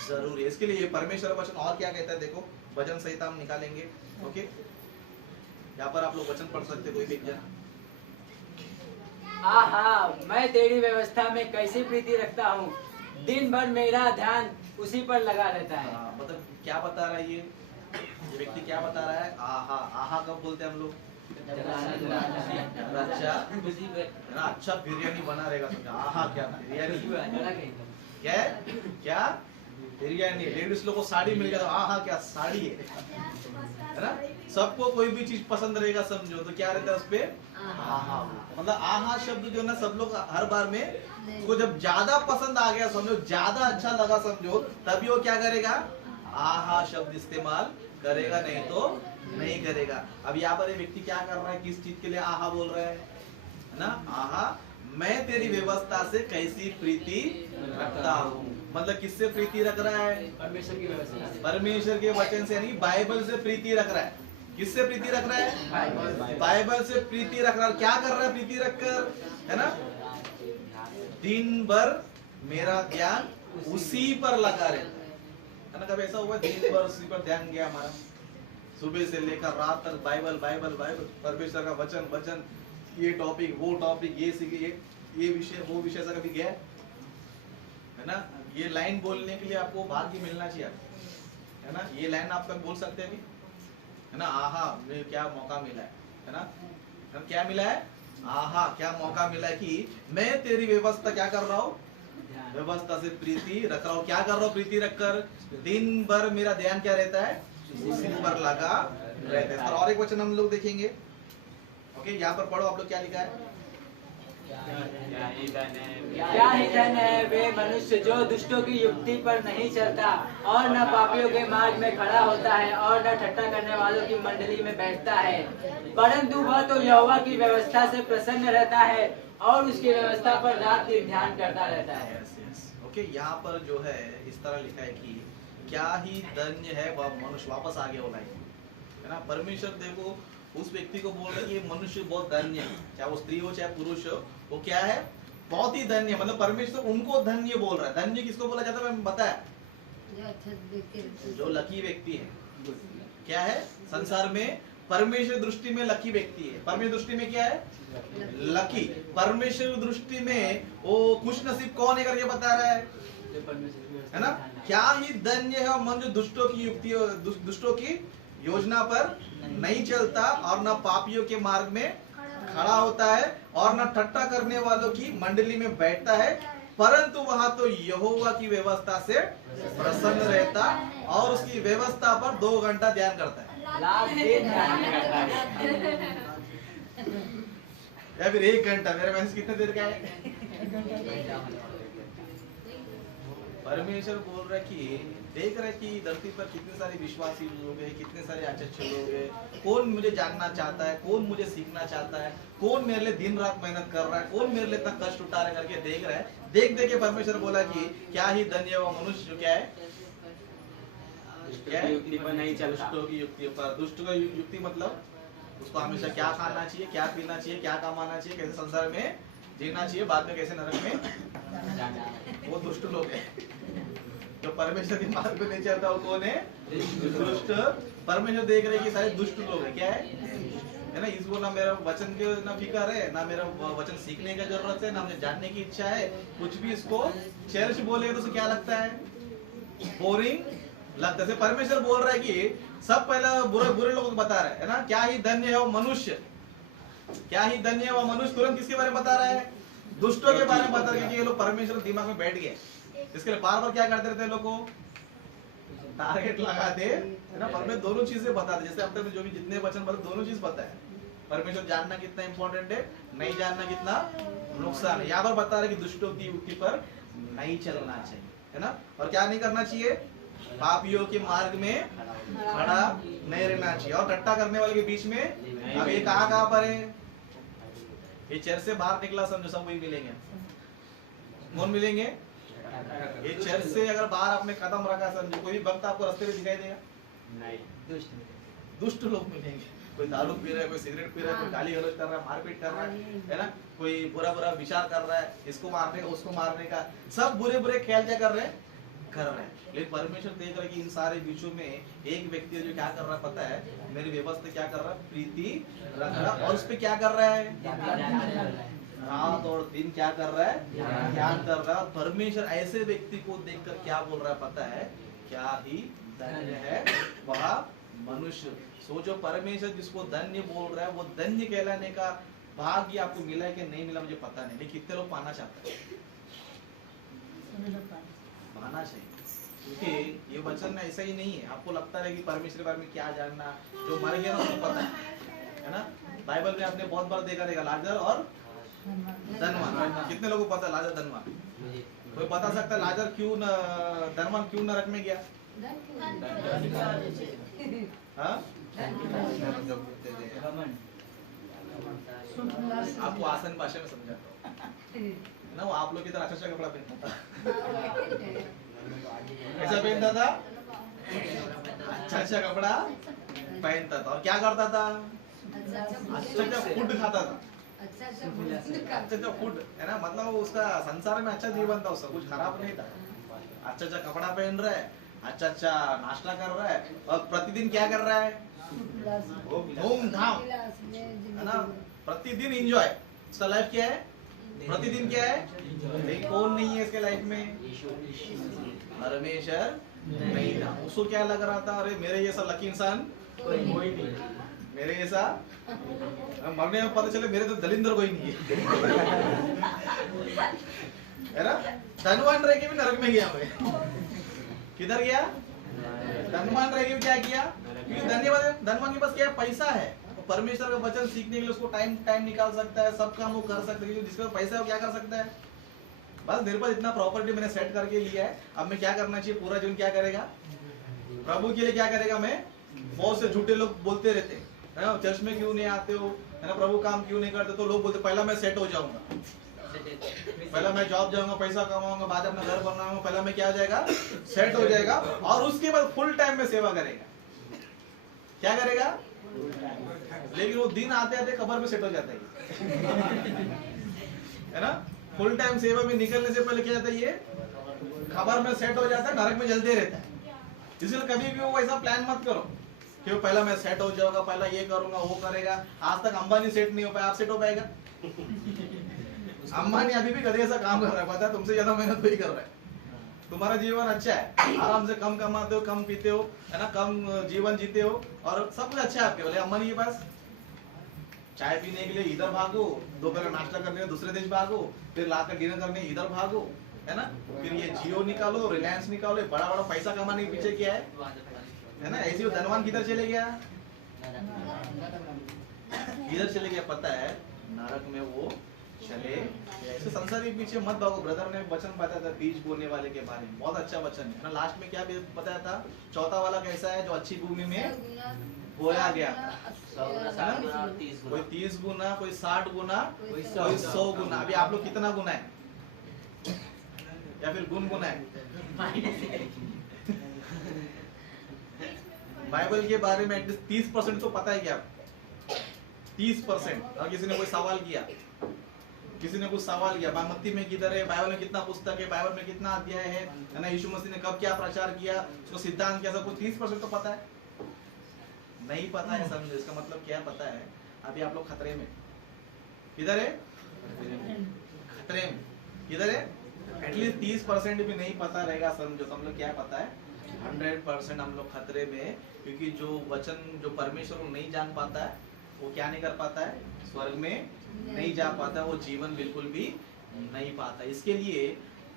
जरूरी है। इसके लिए परमेश्वर वचन और क्या कहता है देखो, वचन सहित हम निकालेंगे। ओके, यहाँ पर आप लोग वचन पढ़ सकते कोई भी जन। आहा, मैं तेरी व्यवस्था में कैसी प्रीति रखता हूँ, दिन भर मेरा ध्यान उसी पर लगा रहता है। मतलब क्या बता रहा है ये व्यक्ति, क्या बता रहा है। आहा, आहा कब बोलते हैं हम लोग। अच्छा बिरयानी बना रहेगा तो आहा, क्या बिरयानी, क्या है क्या बिरयानी। लेडीज लोग को साड़ी मिल गया तो आहा क्या साड़ी है ना। सबको कोई भी चीज पसंद रहेगा समझो तो क्या रहता है उस पे आहा। मतलब आहा शब्द जो है ना सब लोग हर बार में उसको जब ज्यादा पसंद आ गया समझो, ज्यादा अच्छा लगा समझो, तभी वो क्या करेगा आहा शब्द इस्तेमाल करेगा, नहीं तो नहीं करेगा। अब यहाँ पर ये व्यक्ति क्या कर रहा है, किस चीज के लिए आहा बोल रहा है ना। आहा, मैं तेरी व्यवस्था से कैसी प्रीति रखता हूँ। मतलब किससे प्रीति रख रहा है, परमेश्वर की व्यवस्था से। परमेश्वर के वचन से, यानी बाइबल से प्रीति रख रहा है। किससे प्रीति रख रहा है, बाइबल से प्रीति रख रहा है। क्या कर रहा है प्रीति रखकर, है ना। दिन भर मेरा ध्यान उसी पर लगा रहता है ना। कभी ऐसा हुआ दिन भर उसी पर ध्यान गया हमारा, सुबह से लेकर रात तक बाइबल बाइबल बाइबल, परमेश्वर का वचन वचन, ये टॉपिक वो टॉपिक, ये सीखे ये विषय वो विषय से कभी गया है ना। ये लाइन बोलने के लिए आपको भाग्य मिलना चाहिए, है ना। ये लाइन आप तक बोल सकते हैं अभी, है ना। आहा, मुझे क्या मौका मिला है ना। क्या मिला है, आहा क्या मौका मिला है कि मैं तेरी व्यवस्था क्या कर रहा हूँ, व्यवस्था से प्रीति रख रहा हूँ। क्या कर रहा हूँ प्रीति रखकर, दिन भर मेरा ध्यान क्या रहता है उसी पर लगा रहता है। और एक वचन हम लोग देखेंगे। ओके, यहाँ पर पढ़ो आप लोग क्या लिखा है। क्या ही धन है वे मनुष्य जो दुष्टों की युक्ति पर नहीं चलता और न पापियों के मार्ग में खड़ा होता है और न ठट्ठा करने वालों की मंडली में बैठता है, परंतु वह तो यहोवा की व्यवस्था से प्रसन्न रहता है और उसकी व्यवस्था पर रात दिन ध्यान करता रहता है। ओके, यहाँ पर जो है इस तरह लिखा है कि क्या ही धन्य है वह मनुष्य। वापस आ गया वो लाइन, है ना। परमेश्वर देखो उस व्यक्ति को बोल रहे हैं कि ये मनुष्य बहुत धन्य है, चाहे वो स्त्री हो चाहे पुरुष हो, वो क्या है बहुत ही धन्य। मतलब परमेश्वर उनको धन्य बोल रहा है। धन्य किसको बोला जाता है मैंने बताया, जो लकी व्यक्ति है। क्या है संसार में परमेश्वर दृष्टि में लकी व्यक्ति है। परमेश्वर दृष्टि में क्या है लकी। परमेश्वर दृष्टि में वो खुश नसीब कौन है करके बता रहा है ना। क्या ही धन्य है मन जो दुष्टों की युक्ति दुष्टों की योजना पर नहीं चलता और न पापियों के मार्ग में खड़ा होता है और न ठट्ठा करने वालों की मंडली में बैठता है, परंतु वहां तो यहोवा की व्यवस्था से प्रसन्न रहता और उसकी व्यवस्था पर 2 घंटा ध्यान करता है या फिर 1 घंटा। मेरा मैसेज कितने देर का है। परमेश्वर बोल रहा है कि देख रहे कि धरती पर कितने सारे विश्वासी लोग हैं, कितने सारे अच्छे लोग हैं। कौन मुझे जानना चाहता है, कौन मुझे सीखना चाहता है, कौन मेरे लिए दिन रात मेहनत कर रहा है, कौन मेरे लिए इतना कष्ट उठा रहा है करके देख रहा है। देख देख के परमेश्वर बोला कि क्या ही धन्य वो मनुष्य जो क्या है युक्ति पर नहीं चलता। दुष्टों की युक्ति पर। दुष्ट का युक्ति मतलब उसको हमेशा क्या खाना चाहिए, क्या पीना चाहिए, क्या कमाना चाहिए, कैसे संसार में जीना चाहिए, बाद में कैसे नरक में, वो दुष्ट लोग हैं। जो परमेश्वर के मार्ग पे नहीं चलता वो कौन है दुष्ट। परमेश्वर देख रहे कि सारे दुष्ट लोग हैं। क्या है ना। इसको ना मेरा वचन के ना फिक्र है, ना मेरा वचन सीखने का जरूरत है, ना मुझे जानने की इच्छा है। कुछ भी इसको चर्च बोलेगा तो उसे क्या लगता है बोरिंग लगता है। परमेश्वर बोल रहा है कि सब पहले बुरे बुरे लोगों को बता रहा है ना। क्या ही धन्य है वो मनुष्य, क्या ही धन्य है वो मनुष्य। तुरंत किसके बारे में बता रहा है दुष्टों के बारे में बता रहा है कि ये लोग परमेश्वर दिमाग में बैठ गए। इसके लिए बार बार क्या करते रहते हैं लोग को टारगेट लगाते है ना। परमेश्वर दोनों चीजें बताते, जैसे अब तक जो भी जितने वचन बताते दोनों चीज पता है। परमेश्वर जानना कितना इंपॉर्टेंट है, नहीं जानना कितना नुकसान है। यहाँ पर बता रहे कि दुष्टों की युक्ति पर नहीं चलना चाहिए, है ना। और क्या नहीं करना चाहिए, पापियों के मार्ग में खड़ा नहीं रहना चाहिए, और टट्टा करने वाले के बीच में। अब ये कहाँ पर है, ये चर्च से बाहर निकला समझो, सब वही मिलेंगे। कौन मिलेंगे, ये चर्च से अगर बाहर आपने कदम रखा समझो, कोई भी भक्त आपको रास्ते में दिखाई देगा नहीं, दुष्ट लोग मिलेंगे। कोई दारू पी रहा है, कोई सिगरेट पी रहा है, कोई गाली गलौज कर रहा है, मारपीट कर रहा है ना, कोई बुरा बुरा विचार कर रहा है, इसको मारने का उसको मारने का, सब बुरे बुरे ख्याल क्या कर रहे हैं, कर रहे हैं। लेकिन परमेश्वर देख रहा है कि इन सारे बीचों में एक व्यक्ति जो क्या कर रहा है पता है, मेरी व्यवस्था क्या कर रहा है, प्रीति रख रहा है, और उस पे क्या कर रहा है, रात और दिन क्या कर रहा है, ध्यान कर रहा है। परमेश्वर ऐसे व्यक्ति को देखकर क्या बोल रहा है पता है, क्या ही धन्य है वह मनुष्य। सोचो, परमेश्वर जिसको धन्य बोल रहा है, वो धन्य कहलाने का भाग्य आपको मिला है कि नहीं मिला मुझे पता नहीं, लेकिन कितने लोग पाना चाहते हैं, पाना चाहिए। क्योंकि ये वचन ऐसा ही नहीं है, आपको लगता है कि परमेश्वर के बारे में क्या जानना, जो मर गया ना उसको पता है ना। बाइबल में आपने बहुत बार देखा रहेगा लाजर और धनवान, कितने लोगों को पता है लाजर धनवान, कोई बता सकता है लाजर क्यों धनवान क्यों नरक में गया, हाँ? आपको आसान भाषा में समझाता हूँ ना, वो आप लोग की तरह अच्छा कपड़ा पहनता था, कैसा पहनता था, अच्छा कपड़ा पहनता था, और क्या करता था, अच्छा फूड खाता था, अच्छा फूड है ना, मतलब उसका संसार में अच्छा जीवन था, उसका कुछ खराब नहीं था, अच्छा कपड़ा पहन रहा है, अच्छा नाश्ता कर रहा है, और प्रतिदिन क्या कर रहा है, धूमधाम है ना, प्रतिदिन एंजॉय। उसका लाइफ क्या है, प्रतिदिन क्या है, लेकिन कौन नहीं है इसके लाइफ में, परमेश्वर नहीं था। उसको क्या लग रहा था, अरे मेरे जैसा लकी इंसान कोई नहीं, मेरे जैसा मरने में पता चले मेरे तो दलिंदर कोई नहीं है ना। धनवान रह के भी नरक में गया मैं, किधर गया, धनवान रह के क्या किया, क्योंकि धनवान के पास क्या है, पैसा है, परमेश्वर का वचन सीखने के लिए उसको टाइम निकाल सकता है, सब काम वो कर सकता है, जिसके पास पैसा है वो क्या कर सकता है, बस मेरे पास इतना प्रॉपर्टी मैंने सेट करके लिया है, अब मैं क्या करना चाहिए, पूरा जीवन क्या करेगा, प्रभु के लिए क्या करेगा। मैं बहुत से झूठे लोग बोलते रहते हैं ना, चर्च में क्यों नहीं आते हो, है ना, प्रभु काम क्यों नहीं करते, तो लोग बोलते पहला मैं सेट हो जाऊंगा, पहला मैं जॉब जाऊंगा, पैसा कमाऊंगा, बाद अपना घर बनाऊंगा, पहला मैं क्या हो जाएगा, सेट हो जाएगा, और उसके बाद फुल टाइम में सेवा करेगा, क्या करेगा, लेकिन वो दिन आते आते कब्र में सेट हो जाता है ना। फुल टाइम सेवा में निकलने से पहले क्या जाता है, ये खबर में सेट हो जाता है, नरक में जलते रहता है। इसलिए कभी भी वो ऐसा प्लान मत करो कि पहला मैं सेट हो जाऊंगा, पहला ये करूंगा वो करेगा। आज तक अंबानी सेट नहीं हो पाया, आप सेट हो पाएगा? अंबानी अभी भी गधे ऐसा काम कर रहा है, पता है, तुमसे ज्यादा मेहनत वही कर रहा है। तुम्हारा जीवन अच्छा है, आराम से कम कमाते हो, कम पीते हो, है ना, कम जीवन जीते हो, और सब कुछ अच्छा है आपके। बोले अंबानी के पास चाय पीने के लिए इधर भागो, दोपहर नाश्ता करने के दूसरे देश भागो, फिर रात का डिनर करने इधर भागो, है ना, फिर ये जियो निकालो, रिलायंस निकालो, बड़ा बड़ा पैसा कमाने के पीछे क्या है ना। ऐसे वो धनवान किधर चले गया, किधर चले गया पता है, नरक में वो चले। ऐसे संसार के पीछे मत भागो। ब्रदर ने वचन बताया था बीज बोने वाले के बारे में, बहुत अच्छा वचन है ना। लास्ट में क्या बताया था, चौथा वाला कैसा है, जो अच्छी भूमि में बोया गया था, कोई 30 गुना, कोई 60 गुना, कोई 100 गुना। अभी आप लोग कितना गुना है, या फिर गुना है? बाइबल के बारे में एटलीस्ट 30% तो पता है क्या? 30%। और किसी ने कोई सवाल किया, किसी ने कुछ सवाल किया, मत्ती में किधर है, बाइबल में कितना पुस्तक है, बाइबल में कितना अध्याय है ना, यीशु मसीह ने कब क्या प्रचार किया, उसको सिद्धांत क्या, सब कुछ 30% तो पता है? नहीं पता है, समझो। इसका मतलब क्या पता है, अभी आप लोग खतरे में। किधर है? खतरे में। किधर है? एटलीस्ट 30% भी नहीं पता रहेगा, समझो। हम लोग क्या पता है, 100% हम लोग खतरे में। क्योंकि जो वचन, जो परमेश्वर को नहीं जान पाता है, वो क्या नहीं कर पाता है, स्वर्ग में नहीं जा पाता, वो जीवन बिल्कुल भी नहीं पाता। इसके लिए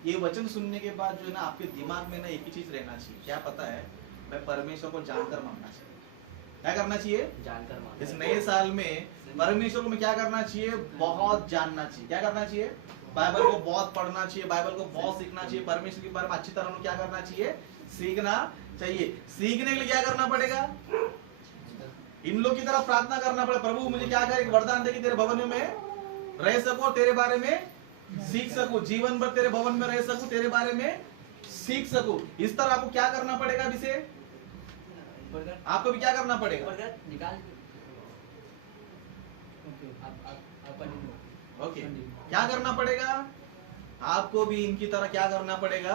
ये वचन सुनने के बाद जो है ना, आपके दिमाग में ना एक ही चीज रहना चाहिए, क्या पता है, मैं परमेश्वर को जानकर मांगना चाहिए। क्या करना चाहिए? जानकर मांगना। इस नए साल में परमेश्वर को मैं क्या करना चाहिए, बहुत जानना चाहिए। क्या करना चाहिए? बाइबल को बहुत पढ़ना चाहिए, बाइबल को बहुत सीखना चाहिए, परमेश्वर के बारे में अच्छी तरह क्या करना चाहिए, सीखना चाहिए। सीखने के लिए क्या करना पड़ेगा, इन लोग की तरह प्रार्थना करना पड़ेगा, प्रभु मुझे क्या करे, वरदान दे कि तेरे भवन में रह सकूं, तेरे बारे में सीख सकूं, जीवन भर तेरे भवन में रह सकूं, तेरे बारे में सीख सकूं। इस तरह आपको क्या करना पड़ेगा, अभी से आपको भी क्या करना पड़ेगा, निकाल ओके क्या करना पड़ेगा, आपको भी इनकी तरह क्या करना पड़ेगा,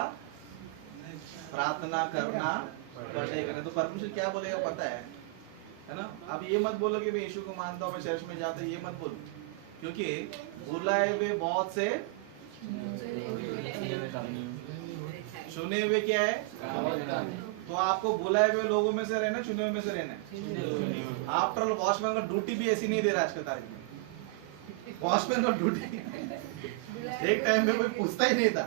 प्रार्थना करना पड़ेगा। नहीं तो परमेश्वर क्या बोलेगा पता है ना। अब ये मत बोलो कि मैं यीशु को मानता हूँ, मैं चर्च में जाता हूँ, ये मत बोलो, क्योंकि बुलाए हुए बहुत से, चुने हुए क्या है, तो आपको बुलाए हुए लोगों में से रहना, चुने हुए में से रहना। आफ्टर ऑल वॉचमैन का ड्यूटी भी ऐसी नहीं दे रहा आज के तारीख में। वॉचमैन का ड्यूटी एक टाइम में कोई पूछता ही नहीं था,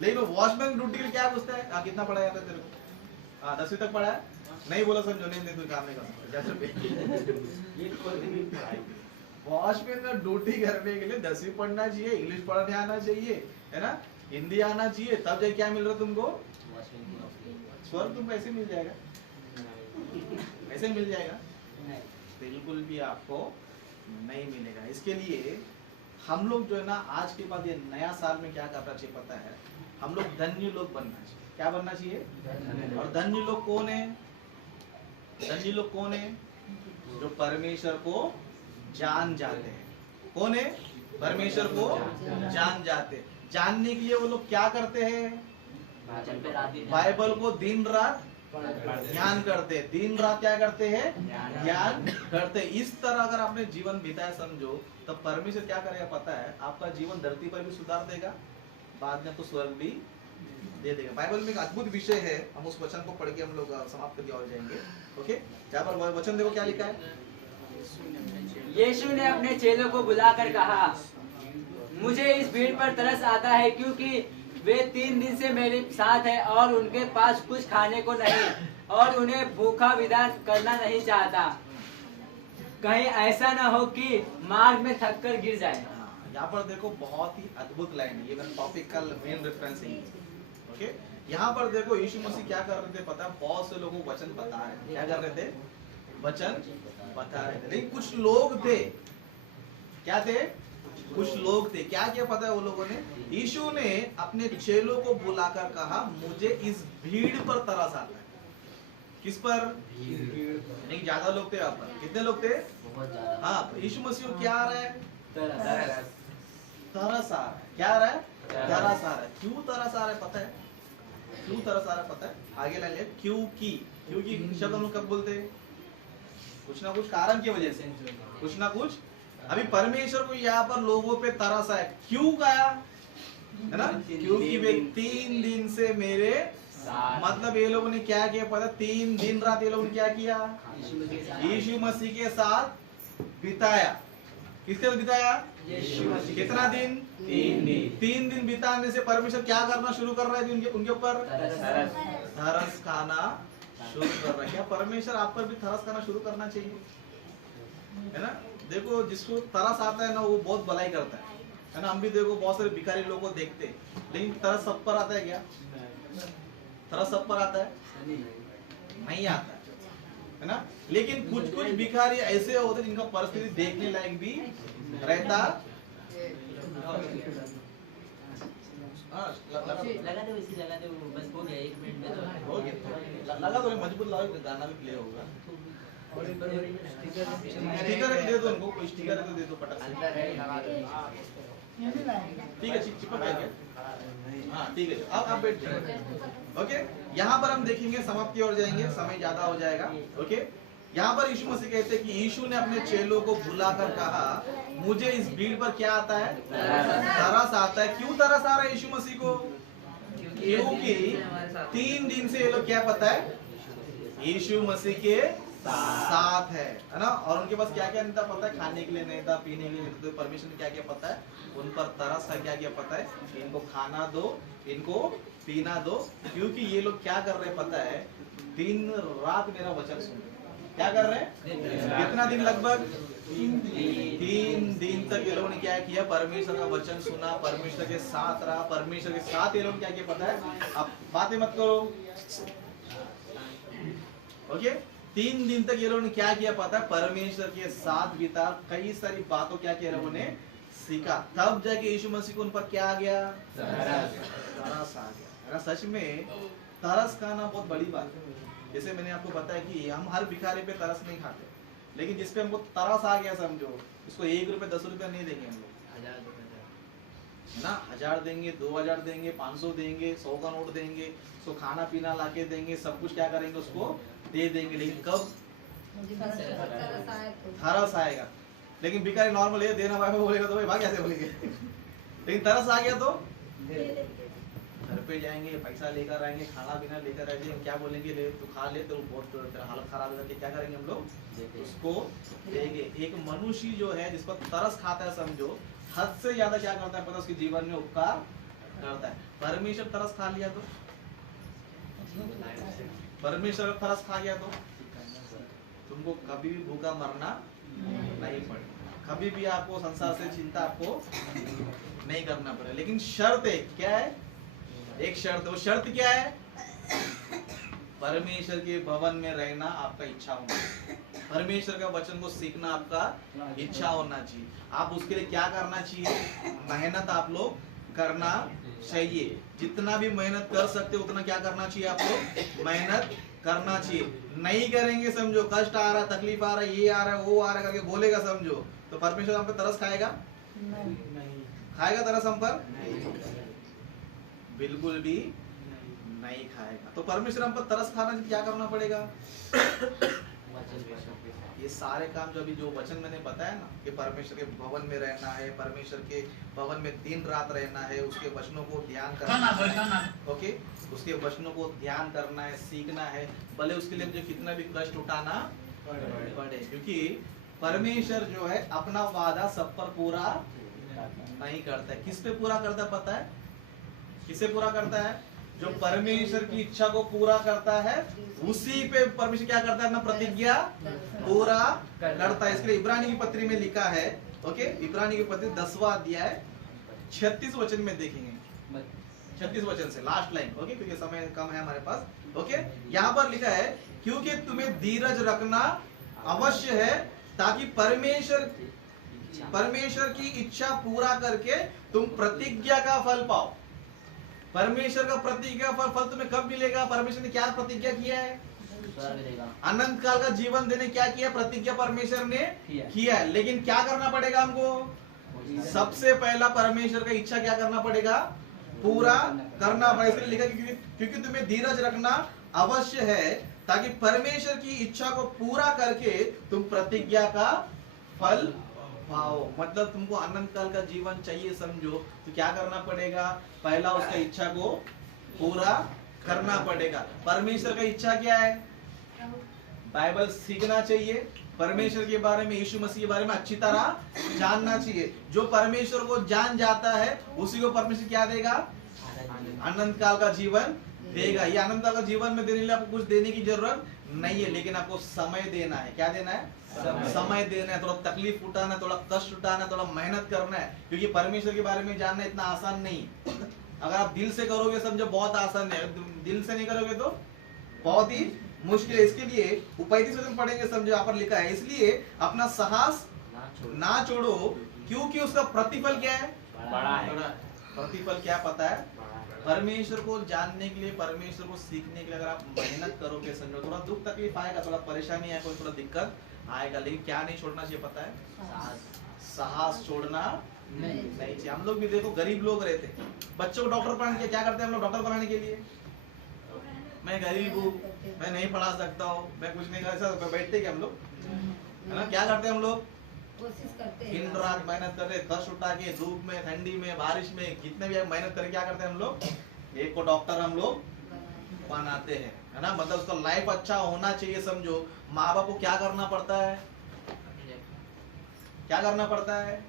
लेकिन वॉचमैन ड्यूटी के लिए क्या पूछता है, कितना पढ़ा जाता है तेरे को, 10वीं तक पढ़ा है, नहीं बोला समझो, नहीं तू काम नहीं कर सकता। वॉचमैन का ड्यूटी करने के लिए 10वीं पढ़ना चाहिए, इंग्लिश पढ़ने आना चाहिए, है ना, हिंदी आना चाहिए, तब जाके क्या मिल रहा है तुमको, स्वर्ग तुमको ऐसे मिल जाएगा, ऐसे मिल जाएगा, बिल्कुल भी आपको नहीं मिलेगा। इसके लिए हम लोग जो है ना, आज के बाद ये नया साल में क्या करना चाहिए पता है, हम लोग धन्य लोग बनना चाहिए। क्या बनना चाहिए, और धन्य लोग कौन है, धन्य लोग कौन है, जो परमेश्वर को जान जाते हैं। कौन है, परमेश्वर को जान जाते, जानने के लिए वो लोग क्या करते हैं, बाइबल को दिन रात ध्यान करते, दिन रात क्या करते हैं, ध्यान करते। इस तरह अगर आपने जीवन बिताया समझो, तब परमेश्वर क्या करेगा पता है, आपका जीवन धरती पर भी सुधार देगा, बाद में तो स्वर्ग भी दे देगा। बाइबल में एक अद्भुत विषय है, हम उस वचन को पढ़ के हम लोग समाप्त करके और जाएंगे। ओके, यहाँ पर वचन देखो क्या लिखा है। यीशु ने अपने चेलों को बुलाकर कहा, मुझे इस भीड़ पर तरस आता है, क्योंकि वे 3 दिन से मेरे साथ है और उनके पास कुछ खाने को नहीं, और उन्हें भूखा विदा करना नहीं चाहता, कहीं ऐसा ना हो कि मार्ग में थक कर गिर जाए। यहाँ पर देखो बहुत ही अद्भुत लाइन है, ये मेरा टॉपिक का मेन रेफरेंस है। ओके, यहाँ पर देखो यीशु मसीह क्या कर रहे थे पता है, बहुत से लोगों को वचन बता रहे थे। क्या कर रहे थे, वचन बता रहे थे, लेकिन कुछ लोग थे, क्या थे, कुछ लोग थे, क्या क्या पता है वो लोगों ने, यीशु ने अपने चेलों को बुलाकर कहा, मुझे इस भीड़ पर तरस आता है। किस पर, नहीं ज्यादा लोग थे यहाँ पर, कितने लोग थे, हाँ, यीशु मसीह को क्या आ रहा है, तरस आ रहा है। क्या आ रहा है, तरस आ रहा है। क्यों तरस आ रहा है पता है, क्यों तरस आ रहा है पता है, आगे लाइन, क्योंकि, क्योंकि शब्द हम लोग कब बोलते हैं, कुछ ना कुछ कारण की वजह से, कुछ ना कुछ। अभी परमेश्वर को यहाँ पर लोगों पे तरस आया, क्यों आया, है ना, क्योंकि वे 3 दिन से मेरे, मतलब ये लोगों ने क्या किया पता, 3 दिन रात ये लोगों ने क्या किया, यीशु मसीह के साथ बिताया। किसके साथ बिताया, कितना दिन, 3 दिन बिताने से परमेश्वर क्या करना शुरू कर रहा है, उनके ऊपर तरस खाना शुरू कर रहा है। क्या परमेश्वर आप पर भी तरस खाना शुरू करना चाहिए, है ना। देखो जिसको तरस आता है ना, वो बहुत भलाई करता है ना। हम भी देखो बहुत सारे भिखारी लोगों को देखते, लेकिन तरस सब पर आता है क्या, तरस सब पर आता है, नहीं आता है ना। लेकिन कुछ कुछ भिखारी ऐसे होते जिनका परिस्थिति देखने लायक भी रहता। लगा दो इसी, लगा दो, बस हो गया 1 मिनट में तो हो गया, लगा दो, मजबूत लगाओ, गाना भी प्ले होगा। स्टिकर दे दो उनको, कोई स्टिकर तो दे दो पटक से, ठीक है, चिपक गया, हाँ ठीक है, अब आप बैठ जाइए। ओके, यहाँ पर हम देखेंगे, समाप्ति और जाएंगे, समय ज्यादा हो जाएगा। ओके, यहाँ पर यीशु मसीह कहते हैं कि यीशु ने अपने चेलों को बुलाकर कहा, मुझे इस भीड़ पर क्या आता है, तरस आता है। क्यों तरस आ रहा है यीशु मसीह को, क्योंकि 3 दिन से ये लोग क्या पता है, यीशु मसीह के साथ है ना। और उनके पास क्या क्या नहीं था पता है, खाने के लिए नहीं था, पीने के लिए नहीं था, तो परमेश्वर ने क्या क्या पता है, उन पर तरस था, क्या क्या पता है, इनको खाना दो, इनको पीना दो, क्योंकि ये लोग क्या कर रहे हैं पता है, दिन रात मेरा वचन सुन रहे, क्या कर रहे हैं? कितना दिन? लगभग 3 दिन तक ये लोगों ने क्या किया? परमेश्वर का वचन सुना, परमेश्वर के साथ रहा, परमेश्वर के साथ ये लोग क्या किया पता है? अब बातें मत करो, ओके? 3 दिन तक ये लोगों ने क्या किया पता है? परमेश्वर के साथ बिता, कई सारी बातों क्या किया लोगों ने सीखा। तब जाके यीशु मसीह को उन पर क्या आ गया? तरस आ गया। सच में तरस खाना बहुत बड़ी बात है। जैसे मैंने आपको बताया कि हम हर भिखारी पे तरस नहीं खाते, लेकिन जिसपे हमको तरस आ गया समझो, उसको 1 रुपए 10 रुपए नहीं देंगे हम लोग, है ना? 1000 देंगे, 2000 देंगे, 500 देंगे, 100 का नोट देंगे, उसको खाना पीना लाके देंगे, सब कुछ क्या करेंगे? उसको दे देंगे। लेकिन कब तरस आएगा? लेकिन भिखारी नॉर्मल है, देना भाई बोलेगा तो भाई भाग कैसे बोलेंगे? लेकिन तरस आ गया तो घर पे जाएंगे, पैसा लेकर आएंगे, खाना पीना लेकर आएंगे, हम क्या बोलेंगे? ले तू खा ले, तो बहुत तेरा हालत खराब है करके क्या करेंगे हम लोग? उसको देंगे। एक मनुष्य जो है जिस पर तरस खाता है समझो, हद से ज्यादा क्या करता है पता? उसके जीवन में उपकार करता है। परमेश्वर तरस खा लिया तो, परमेश्वर तरस खा गया तो तुमको कभी भी भूखा मरना नहीं पड़ेगा, कभी भी आपको संसार से चिंता आपको नहीं करना पड़ेगा। लेकिन शर्त है, क्या है? एक शर्त। वो शर्त क्या है? परमेश्वर के भवन में रहना आपका इच्छा होना, परमेश्वर का वचन को सीखना आपका इच्छा होना चाहिए। आप उसके लिए क्या करना चाहिए? मेहनत आप लोग करना चाहिए। जितना भी मेहनत कर सकते उतना क्या करना चाहिए? आप लोग मेहनत करना चाहिए। नहीं करेंगे समझो, कष्ट आ रहा, तकलीफ आ रहा, ये आ रहा, वो आ रहा करके बोलेगा समझो, तो परमेश्वर हम पे तरस खाएगा? नहीं खाएगा तरस हम पर? बिल्कुल भी नहीं खाएगा। तो परमेश्वर हम पर तरस खाना क्या करना पड़ेगा? ये सारे काम जो अभी जो वचन मैंने बताया ना कि परमेश्वर के भवन में रहना है, परमेश्वर के भवन में दिन रात रहना है, उसके वचनों को ध्यान करना, ओके? उसके वचनों को ध्यान करना है, सीखना है, भले उसके लिए मुझे कितना भी कष्ट उठाना पड़े, क्योंकि परमेश्वर जो है अपना वादा सब पर पूरा नहीं करता है। किस पे पूरा करता है पता है? किसे पूरा करता है? जो परमेश्वर की इच्छा को पूरा करता है उसी पे परमेश्वर क्या करता है? अपना प्रतिज्ञा पूरा करता है। इसलिए इब्रानी की पत्री में लिखा है, ओके? इब्रानी की पत्री 10वां अध्याय 36 वचन में देखेंगे, 36 वचन से लास्ट लाइन, ओके? क्योंकि समय कम है हमारे पास, ओके? यहाँ पर लिखा है, क्योंकि तुम्हें धीरज रखना अवश्य है ताकि परमेश्वर की इच्छा पूरा करके तुम प्रतिज्ञा का फल पाओ। परमेश्वर का प्रतिज्ञा का फल तुम्हें कब मिलेगा? परमेश्वर ने क्या प्रतिज्ञा किया है? अनंत काल का जीवन देने क्या किया? प्रतिज्ञा परमेश्वर ने किया है। लेकिन क्या करना पड़ेगा हमको? सबसे पहला परमेश्वर का इच्छा क्या करना पड़ेगा? पूरा करना पड़ेगा। इसलिए लिखा क्योंकि तुम्हें धीरज रखना अवश्य है ताकि परमेश्वर की इच्छा को पूरा करके तुम प्रतिज्ञा का फल पाओ। मतलब तुमको अनंत काल का जीवन चाहिए समझो, तो क्या करना पड़ेगा? पहला उसका इच्छा को पूरा करना पड़ेगा। परमेश्वर का इच्छा क्या है? बाइबल सीखना चाहिए, परमेश्वर के बारे में, यीशु मसीह के बारे में अच्छी तरह जानना चाहिए। जो परमेश्वर को जान जाता है उसी को परमेश्वर क्या देगा? अनंत काल का जीवन देगा। ये अनंत काल का जीवन में देने के लिए आपको कुछ देने की जरूरत नहीं है, लेकिन आपको समय देना है। क्या देना है? समय देना है। थोड़ा तकलीफ उठाना है, थोड़ा कष्ट उठाना है, थोड़ा मेहनत करना है, क्योंकि परमेश्वर के बारे में जानना इतना आसान नहीं। अगर आप दिल से करोगे समझो बहुत आसान है, दिल से नहीं करोगे तो बहुत ही मुश्किल है। इसके लिए 35 वचन पढ़ेंगे समझो, यहाँ पर लिखा है, इसलिए अपना साहस ना छोड़ो क्योंकि उसका प्रतिफल क्या है? बड़ा है। प्रतिफल क्या पता है? परमेश्वर को जानने के लिए, परमेश्वर को सीखने के लिए अगर आप मेहनत करोगे समझो, थोड़ा दुख तकलीफ आएगा, थोड़ा परेशानी आएगा, थोड़ा दिक्कत आएगा, लेकिन क्या नहीं छोड़ना चाहिए पता है? साहस छोड़ना नहीं चाहिए। हम लोग भी देखो गरीब लोग रहते हैं, बच्चों को डॉक्टर पढ़ाने के क्या करते हैं हम लोग? डॉक्टर बनाने के लिए, मैं गरीब हूँ, मैं नहीं पढ़ा सकता हूँ, मैं कुछ नहीं कर सकता, बैठते क्या हम लोग, है ना? क्या करते हैं हम लोग? कोशिश करते हैं, दिन रात मेहनत करते, कष्ट उठा के, धूप में, ठंडी में, बारिश में, कितने भी मेहनत करके क्या करते हैं हम लोग? एक को डॉक्टर हम लोग बनाते हैं, है ना? मतलब उसका लाइफ अच्छा होना चाहिए समझो। माँ बाप को क्या करना पड़ता है? क्या करना पड़ता है?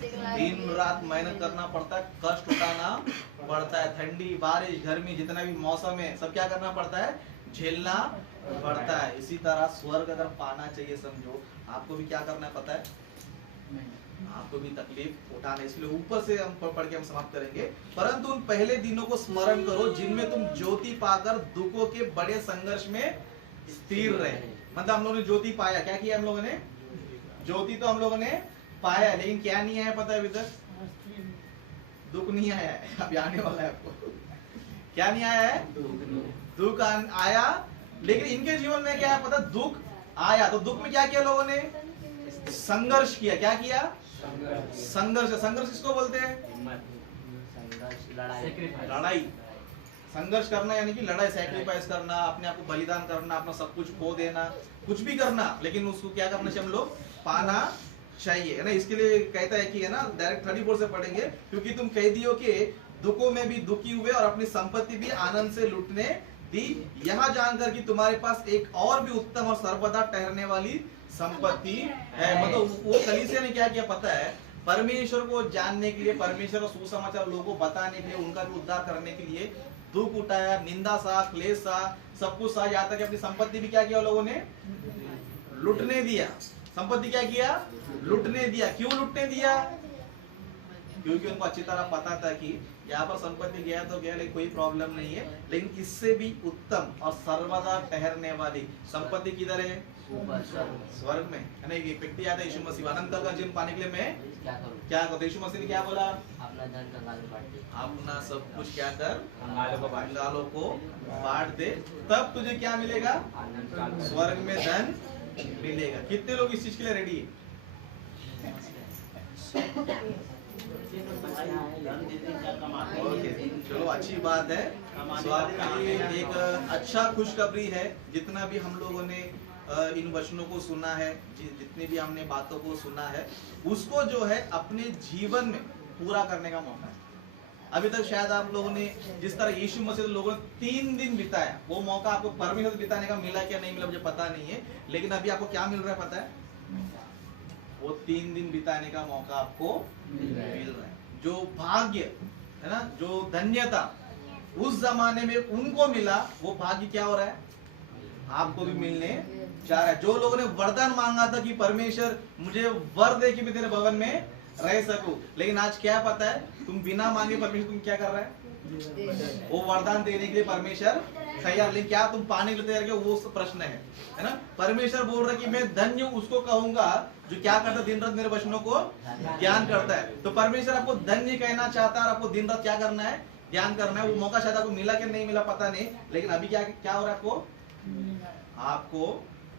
दिन रात मेहनत करना पड़ता है, कष्ट उठाना पड़ता है, ठंडी बारिश गर्मी जितना भी मौसम है सब क्या करना पड़ता है? झेलना पड़ता है। इसी तरह स्वर्ग अगर पाना चाहिए समझो, आपको भी क्या करना है पता है? आपको भी तकलीफ उठाना, इसलिए ऊपर से हम पढ़ के हम समाप्त करेंगे। परंतु उन पहले दिनों को स्मरण करो जिनमें तुम ज्योति पाकर दुखों के बड़े संघर्ष में स्थिर रहे। मतलब हम लोगों ने ज्योति पाया, क्या किया हम लोगों ने? ज्योति तो हम लोगों ने पाया, लेकिन क्या नहीं आया पता है अभी तक? दुख नहीं आया है, अभी आने वाला है आपको। क्या नहीं आया है? दुख आया, लेकिन इनके जीवन में क्या है पता? दुख आया। तो दुख में क्या किया लोगों ने? संघर्ष किया। क्या किया? संघर्ष। संघर्ष किसको बोलते हैं? लड़ाई। संघर्ष करना यानी कि लड़ाई, सैक्रिफाइस करना, अपने आप को बलिदान करना, अपना सब कुछ खो देना, कुछ भी करना, लेकिन उसको क्या करना चाहिए हम लोग? पाना चाहिए, है ना। इसके लिए कहता है कि, है ना, डायरेक्ट 34 से पढ़ेंगे, क्योंकि तुम कैदियों के दुखों में भी दुखी हुए और अपनी संपत्ति भी आनंद से लूटने दी, यहाँ जानकर कि तुम्हारे पास एक और भी उत्तम और सर्वदा ठहरने वाली संपत्ति है। मतलब वो कलीसिया ने क्या किया पता है? परमेश्वर को जानने के लिए, परमेश्वर का सुसमाचार लोगों को बताने के लिए, उनका भी उद्धार करने के लिए दुख उठाया, निंदा सा, क्लेश सा, सब कुछ सा, यहाँ तक अपनी संपत्ति भी क्या किया लोगों ने? लुटने दिया। संपत्ति क्या किया? लुटने दिया। क्यों लुटने दिया? क्योंकि उनको अच्छी तरह पता था कि यहाँ पर संपत्ति गया तो गया, लेकिन कोई प्रॉब्लम नहीं है, लेकिन इससे भी उत्तम और सर्वदा ठहरने वाली संपत्ति किधर है? स्वर्ग में, है ना। एक व्यक्ति आता है यीशु मसीह, अनंत काल का जीवन पाने के लिए मैं क्या करूं? यीशु मसीह ने क्या बोला? अपना धन कंगालों बांट दे। अपना सब कुछ क्या कर? कंगालों को बांट दे, तब तुझे क्या मिलेगा? स्वर्ग में धन मिलेगा। कितने लोग इस चीज के लिए रेडी है? ओके, चलो अच्छी बात है। स्वागत के लिए एक अच्छा खुशखबरी है। जितना भी हम लोगों ने इन वचनों को सुना है, जितनी भी हमने बातों को सुना है, उसको जो है अपने जीवन में पूरा करने का मौका है। अभी तक शायद आप लोगों ने जिस तरह यीशु मसीह लोगों ने 3 दिन बिताया, वो मौका आपको परमेश्वर से बिताने का मिला क्या नहीं मिला मुझे पता नहीं है, लेकिन अभी आपको क्या मिल रहा है पता है? वो 3 दिन बिताने का मौका आपको मिल रहा है। जो भाग्य है ना, जो धन्यता उस जमाने में उनको मिला, वो भाग्य क्या हो रहा है? आपको भी मिलने जा रहा है। जो लोगों ने वरदान मांगा था कि परमेश्वर मुझे वर दे कि मैं तेरे भवन में रह सकूं, लेकिन आज क्या पता है? तुम बिना मांगे परमेश्वर तुम क्या कर रहा है? वो वरदान देने के लिए परमेश्वर तैयार, लेकिन क्या तुम पाने के लिए तैयार? वो प्रश्न है ना। परमेश्वर बोल रहा है कि मैं धन्य उसको कहूंगा जो क्या करता है? दिन रात मेरे वचनों को ध्यान करता है। तो परमेश्वर आपको धन्य कहना चाहता है और आपको दिन रात क्या करना है? ध्यान करना है। वो मौका शायद आपको मिला कि नहीं मिला पता नहीं, लेकिन अभी क्या हो रहा है? आपको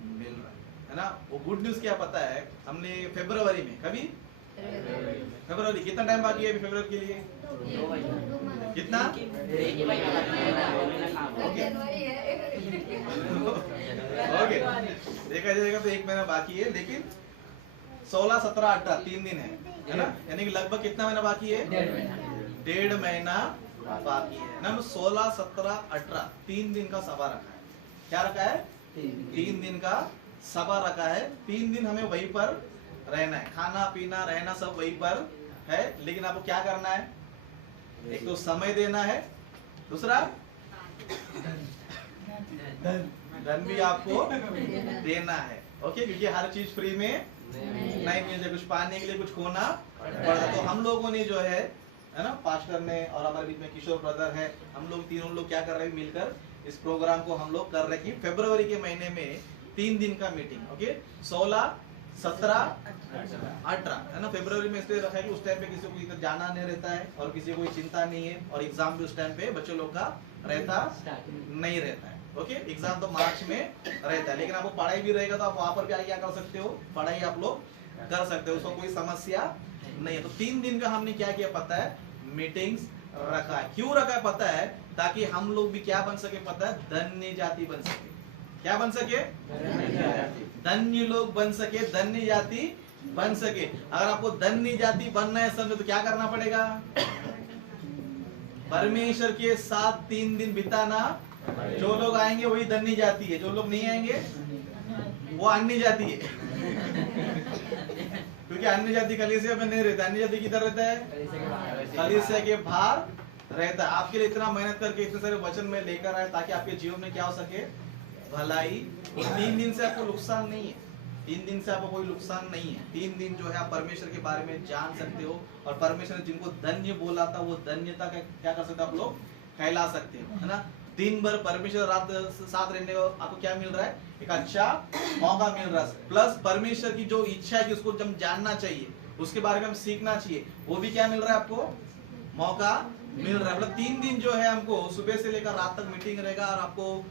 मिल रहा है ना। वो गुड न्यूज क्या पता है? हमने फरवरी में, कभी फरवरी, कितना टाइम बाकी है अभी फरवरी के लिए? कितना? ओके, देखा जाएगा तो 1 महीना बाकी है, लेकिन 16, 17, 18 3 दिन है ना। यानी कि लगभग कितना महीना बाकी है? 1.5 महीना बाकी है ना। 16, 17, 18 3 दिन का सभा रखा है। क्या रखा है? 3 दिन का सभा रखा है। 3 दिन हमें वहीं पर रहना है, खाना पीना रहना सब वहीं पर है, लेकिन आपको क्या करना है? एक तो समय देना है, दूसरा धन भी आपको देना है। ओके, क्योंकि हर चीज फ्री में नहीं मिलती, कुछ पाने के लिए कुछ खोना पड़ता। तो हम लोगों ने जो है ना, पास्टर ने और हमारे बीच में किशोर ब्रदर है, हम लोग तीनों लोग क्या कर रहे हैं? मिलकर इस प्रोग्राम को हम लोग कर रहे हैं कि फरवरी के महीने में 3 दिन का मीटिंग। ओके, 16, 17, 18 है ना। फरवरी में इसलिए रखा है कि उस टाइम पे किसी को इधर जाना नहीं रहता है और किसी को कोई चिंता नहीं है, और एग्जाम भी उस टाइम पे बच्चों लोग का रहता नहीं रहता है। ओके, एग्जाम तो मार्च में रहता है, लेकिन आपको पढ़ाई भी रहेगा तो आप वहां पर भी आगे क्या कर सकते हो? पढ़ाई आप लोग कर सकते हो, उसको कोई समस्या नहीं है। तो 3 दिन का हमने क्या किया पता है? मीटिंग्स रखा है। क्यों रखा है पता है? ताकि हम लोग भी क्या बन सके पता है? धन्य जाति बन सके। क्या बन सके? धन्य लोग बन सके, धन्य जाति बन सके। अगर आपको धन्य जाति बनना है समझो, तो क्या करना पड़ेगा? परमेश्वर के साथ 3 दिन बिताना। जो लोग आएंगे वही धन्य जाति है, जो लोग नहीं आएंगे वो अन्य जाति है। क्योंकि अन्य जाति कलीसिया में नहीं रहता। अन्य जाति किधर रहता है? कलीसिया के बाहर रहता है। आपके लिए इतना मेहनत करके इतने सारे वचन में लेकर आए ताकि आपके जीवन में क्या हो सके? भलाई। और 3 दिन से आपको नुकसान नहीं है, 3 दिन से आपको कोई नुकसान नहीं है। 3 दिन जो है आप परमेश्वर के बारे में जान सकते हो, और परमेश्वर ने जिनको धन्य बोला था वो धन्यता का क्या कर सकते हो आप लोग, कहला सकते हो, है ना। दिन भर परमेश्वर रात साथ रहने को आपको क्या मिल रहा है, एक अच्छा मौका मिल रहा है। प्लस परमेश्वर की जो इच्छा है कि उसको हम जानना चाहिए, उसके बारे में हम सीखना चाहिए, वो भी क्या मिल रहा है आपको, मौका मिल रहा है। मतलब 3 दिन जो है हमको सुबह से लेकर रात तक मीटिंग रहेगा, और आपको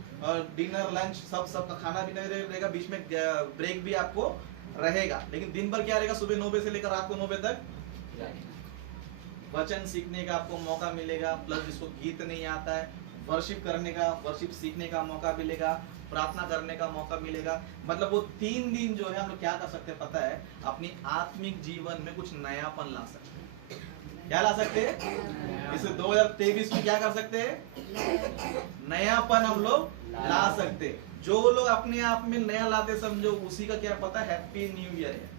डिनर लंच सब का खाना भी नहीं रहेगा, बीच में ब्रेक भी आपको रहेगा। लेकिन दिन भर क्या रहेगा, सुबह 9 बजे से लेकर रात को 9 बजे तक वचन सीखने का आपको मौका मिलेगा। प्लस जिसको गीत नहीं आता है, वर्शिप करने का, वर्शिप सीखने का मौका मिलेगा, प्रार्थना करने का मौका मिलेगा। मतलब वो 3 दिन जो है हम लोग क्या कर सकते हैं पता है, अपनी आत्मिक जीवन में कुछ नयापन ला सकते हैं। क्या ला सकते हैं, इसे 2023 में क्या कर सकते हैं, नयापन हम लोग ला सकते हैं। जो लोग अपने आप में नया लाते समझो, उसी का क्या पता है, हैप्पी न्यू ईयर है।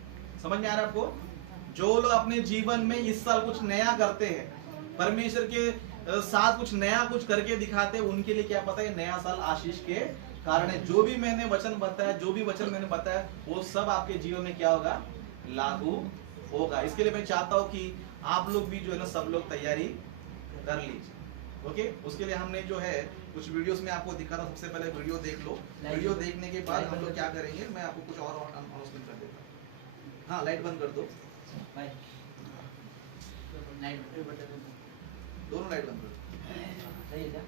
समझ में आ रहा है आपको। जो लोग अपने जीवन में इस साल कुछ नया करते हैं, परमेश्वर के साथ कुछ नया कुछ करके दिखाते हैं, उनके लिए क्या पता है, नया साल आशीष के कारण है। जो भी मैंने वचन बताया, जो भी वचन मैंने बताया, वो सब आपके जीवन में क्या होगा, लागू होगा। इसके लिए मैं चाहता हूँ कि आप लोग भी जो है ना, सब लोग तैयारी कर लीजिए। ओके, उसके लिए हमने जो है कुछ वीडियोस में आपको दिखा था। सबसे पहले वीडियो देख लो, वीडियो देखने के बाद हम लोग क्या करेंगे, मैं आपको कुछ और अनाउंसमेंट कर देता हूँ। हाँ, लाइट बंद कर दो, दोनों लाइट बंद कर दो। सही है क्या?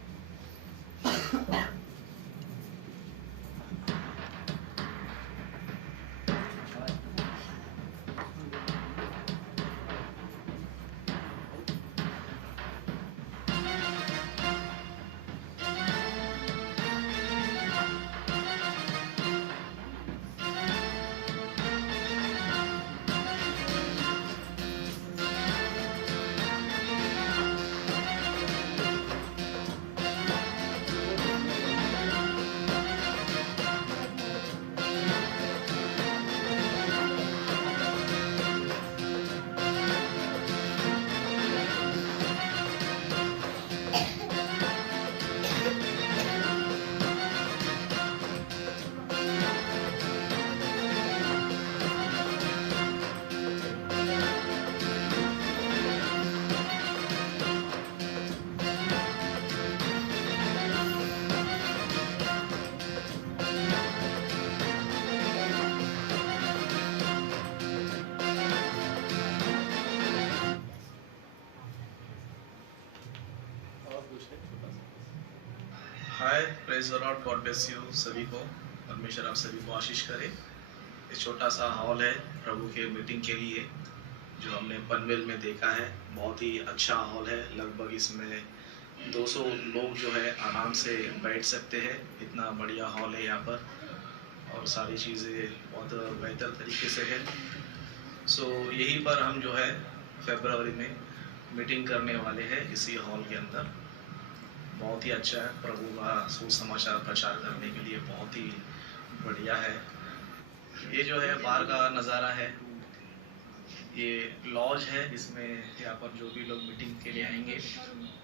Hi, praise the lord, god bless you सभी को। परमेश्वर आप सभी को आशीष करे। एक छोटा सा हॉल है प्रभु के मीटिंग के लिए, जो हमने पनवेल में देखा है। बहुत ही अच्छा हॉल है, लगभग इसमें 200 लोग जो है आराम से बैठ सकते हैं। इतना बढ़िया हॉल है यहाँ पर, और सारी चीज़ें बहुत बेहतर तरीके से है। सो यहीं पर हम जो है फरवरी में मीटिंग करने वाले हैं इसी हॉल के अंदर। बहुत ही अच्छा है, प्रभु का सुसमाचार प्रचार करने के लिए बहुत ही बढ़िया है। ये जो है बाहर का नज़ारा है, ये लॉज है। इसमें यहाँ पर जो भी लोग मीटिंग के लिए आएंगे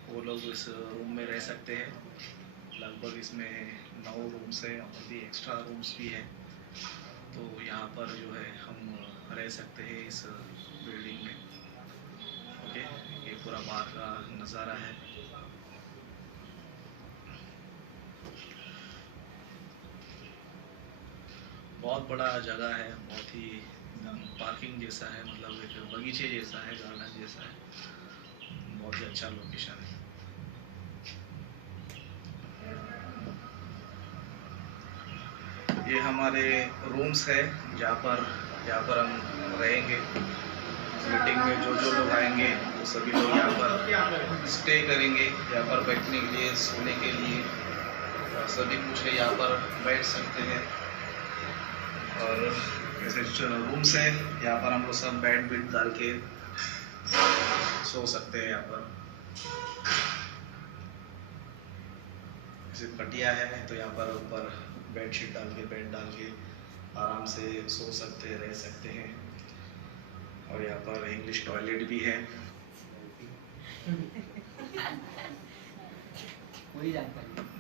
वो लोग इस रूम में रह सकते हैं। लगभग इसमें 9 रूम्स हैं, और भी एक्स्ट्रा रूम्स भी हैं। तो यहाँ पर जो है हम रह सकते हैं इस बिल्डिंग में। ओके, ये पूरा बाहर का नज़ारा है। बहुत बड़ा जगह है, बहुत ही पार्किंग जैसा है, मतलब एक बगीचे जैसा है, गार्डन जैसा है। बहुत ही अच्छा लोकेशन है। ये हमारे रूम्स है यहाँ पर हम रहेंगे। मीटिंग में जो लोग आएंगे वो सभी लोग यहाँ पर स्टे करेंगे। यहाँ पर बैठने के लिए, सोने के लिए सभी कुछ है, यहाँ पर बैठ सकते हैं। और ऐसे रूम्स हैं, यहाँ पर हम लोग सब बेड डाल के सो सकते हैं। यहाँ पर ऐसे पटिया है, तो यहाँ पर ऊपर बेडशीट डाल के, बेड डाल के आराम से सो सकते हैं, रह सकते हैं। और यहाँ पर इंग्लिश टॉयलेट भी है।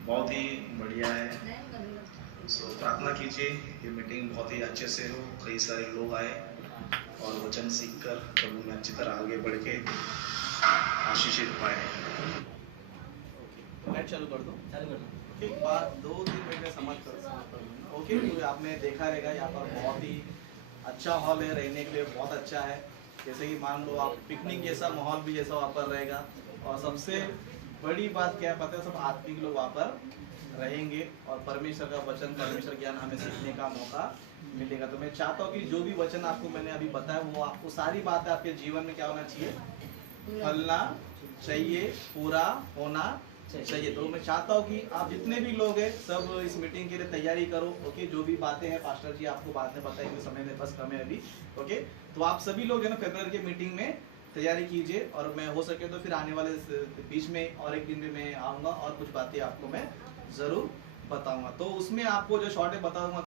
बहुत ही बढ़िया है। सो प्रार्थना कीजिए ये मीटिंग बहुत ही अच्छे से हो, कई सारे लोग आए और वचन सीखकर प्रभु में अच्छी तरह आगे बढ़ के आशीषित पाए। लाइट चालू कर दो। चालू कर दो। एक बात 2-3 मिनट में समाप्त कर ओके। तो आपने देखा रहेगा यहाँ पर बहुत ही अच्छा हॉल है, रहने के लिए बहुत अच्छा है। जैसे कि मान लो आप पिकनिक जैसा माहौल भी जैसा वहाँ पर रहेगा। और सबसे बड़ी बात क्या है पता है, सब आत्मिक लोग वहाँ पर रहेंगे और परमेश्वर का वचन, परमेश्वर ज्ञान हमें सीखने का मौका मिलेगा। तो मैं चाहता हूँ कि जो भी वचन आपको मैंने अभी बताया वो आपको सारी बातें आपके जीवन में क्या होना चाहिए, फलना चाहिए, पूरा होना चाहिए। तो मैं चाहता हूँ कि आप जितने भी लोग हैं सब इस मीटिंग के लिए तैयारी करो। ओके, जो भी बातें हैं पास्टर जी आपको बाद में बताएंगे, समय में बस कम है अभी। ओके, तो आप सभी लोग है ना फरवरी के मीटिंग में तैयारी कीजिए। और मैं हो सके तो फिर आने वाले बीच में और एक दिन में मैं आऊँगा और कुछ बातें आपको मैं ज़रूर बताऊँगा। तो उसमें आपको जो शॉर्ट है बताऊँगा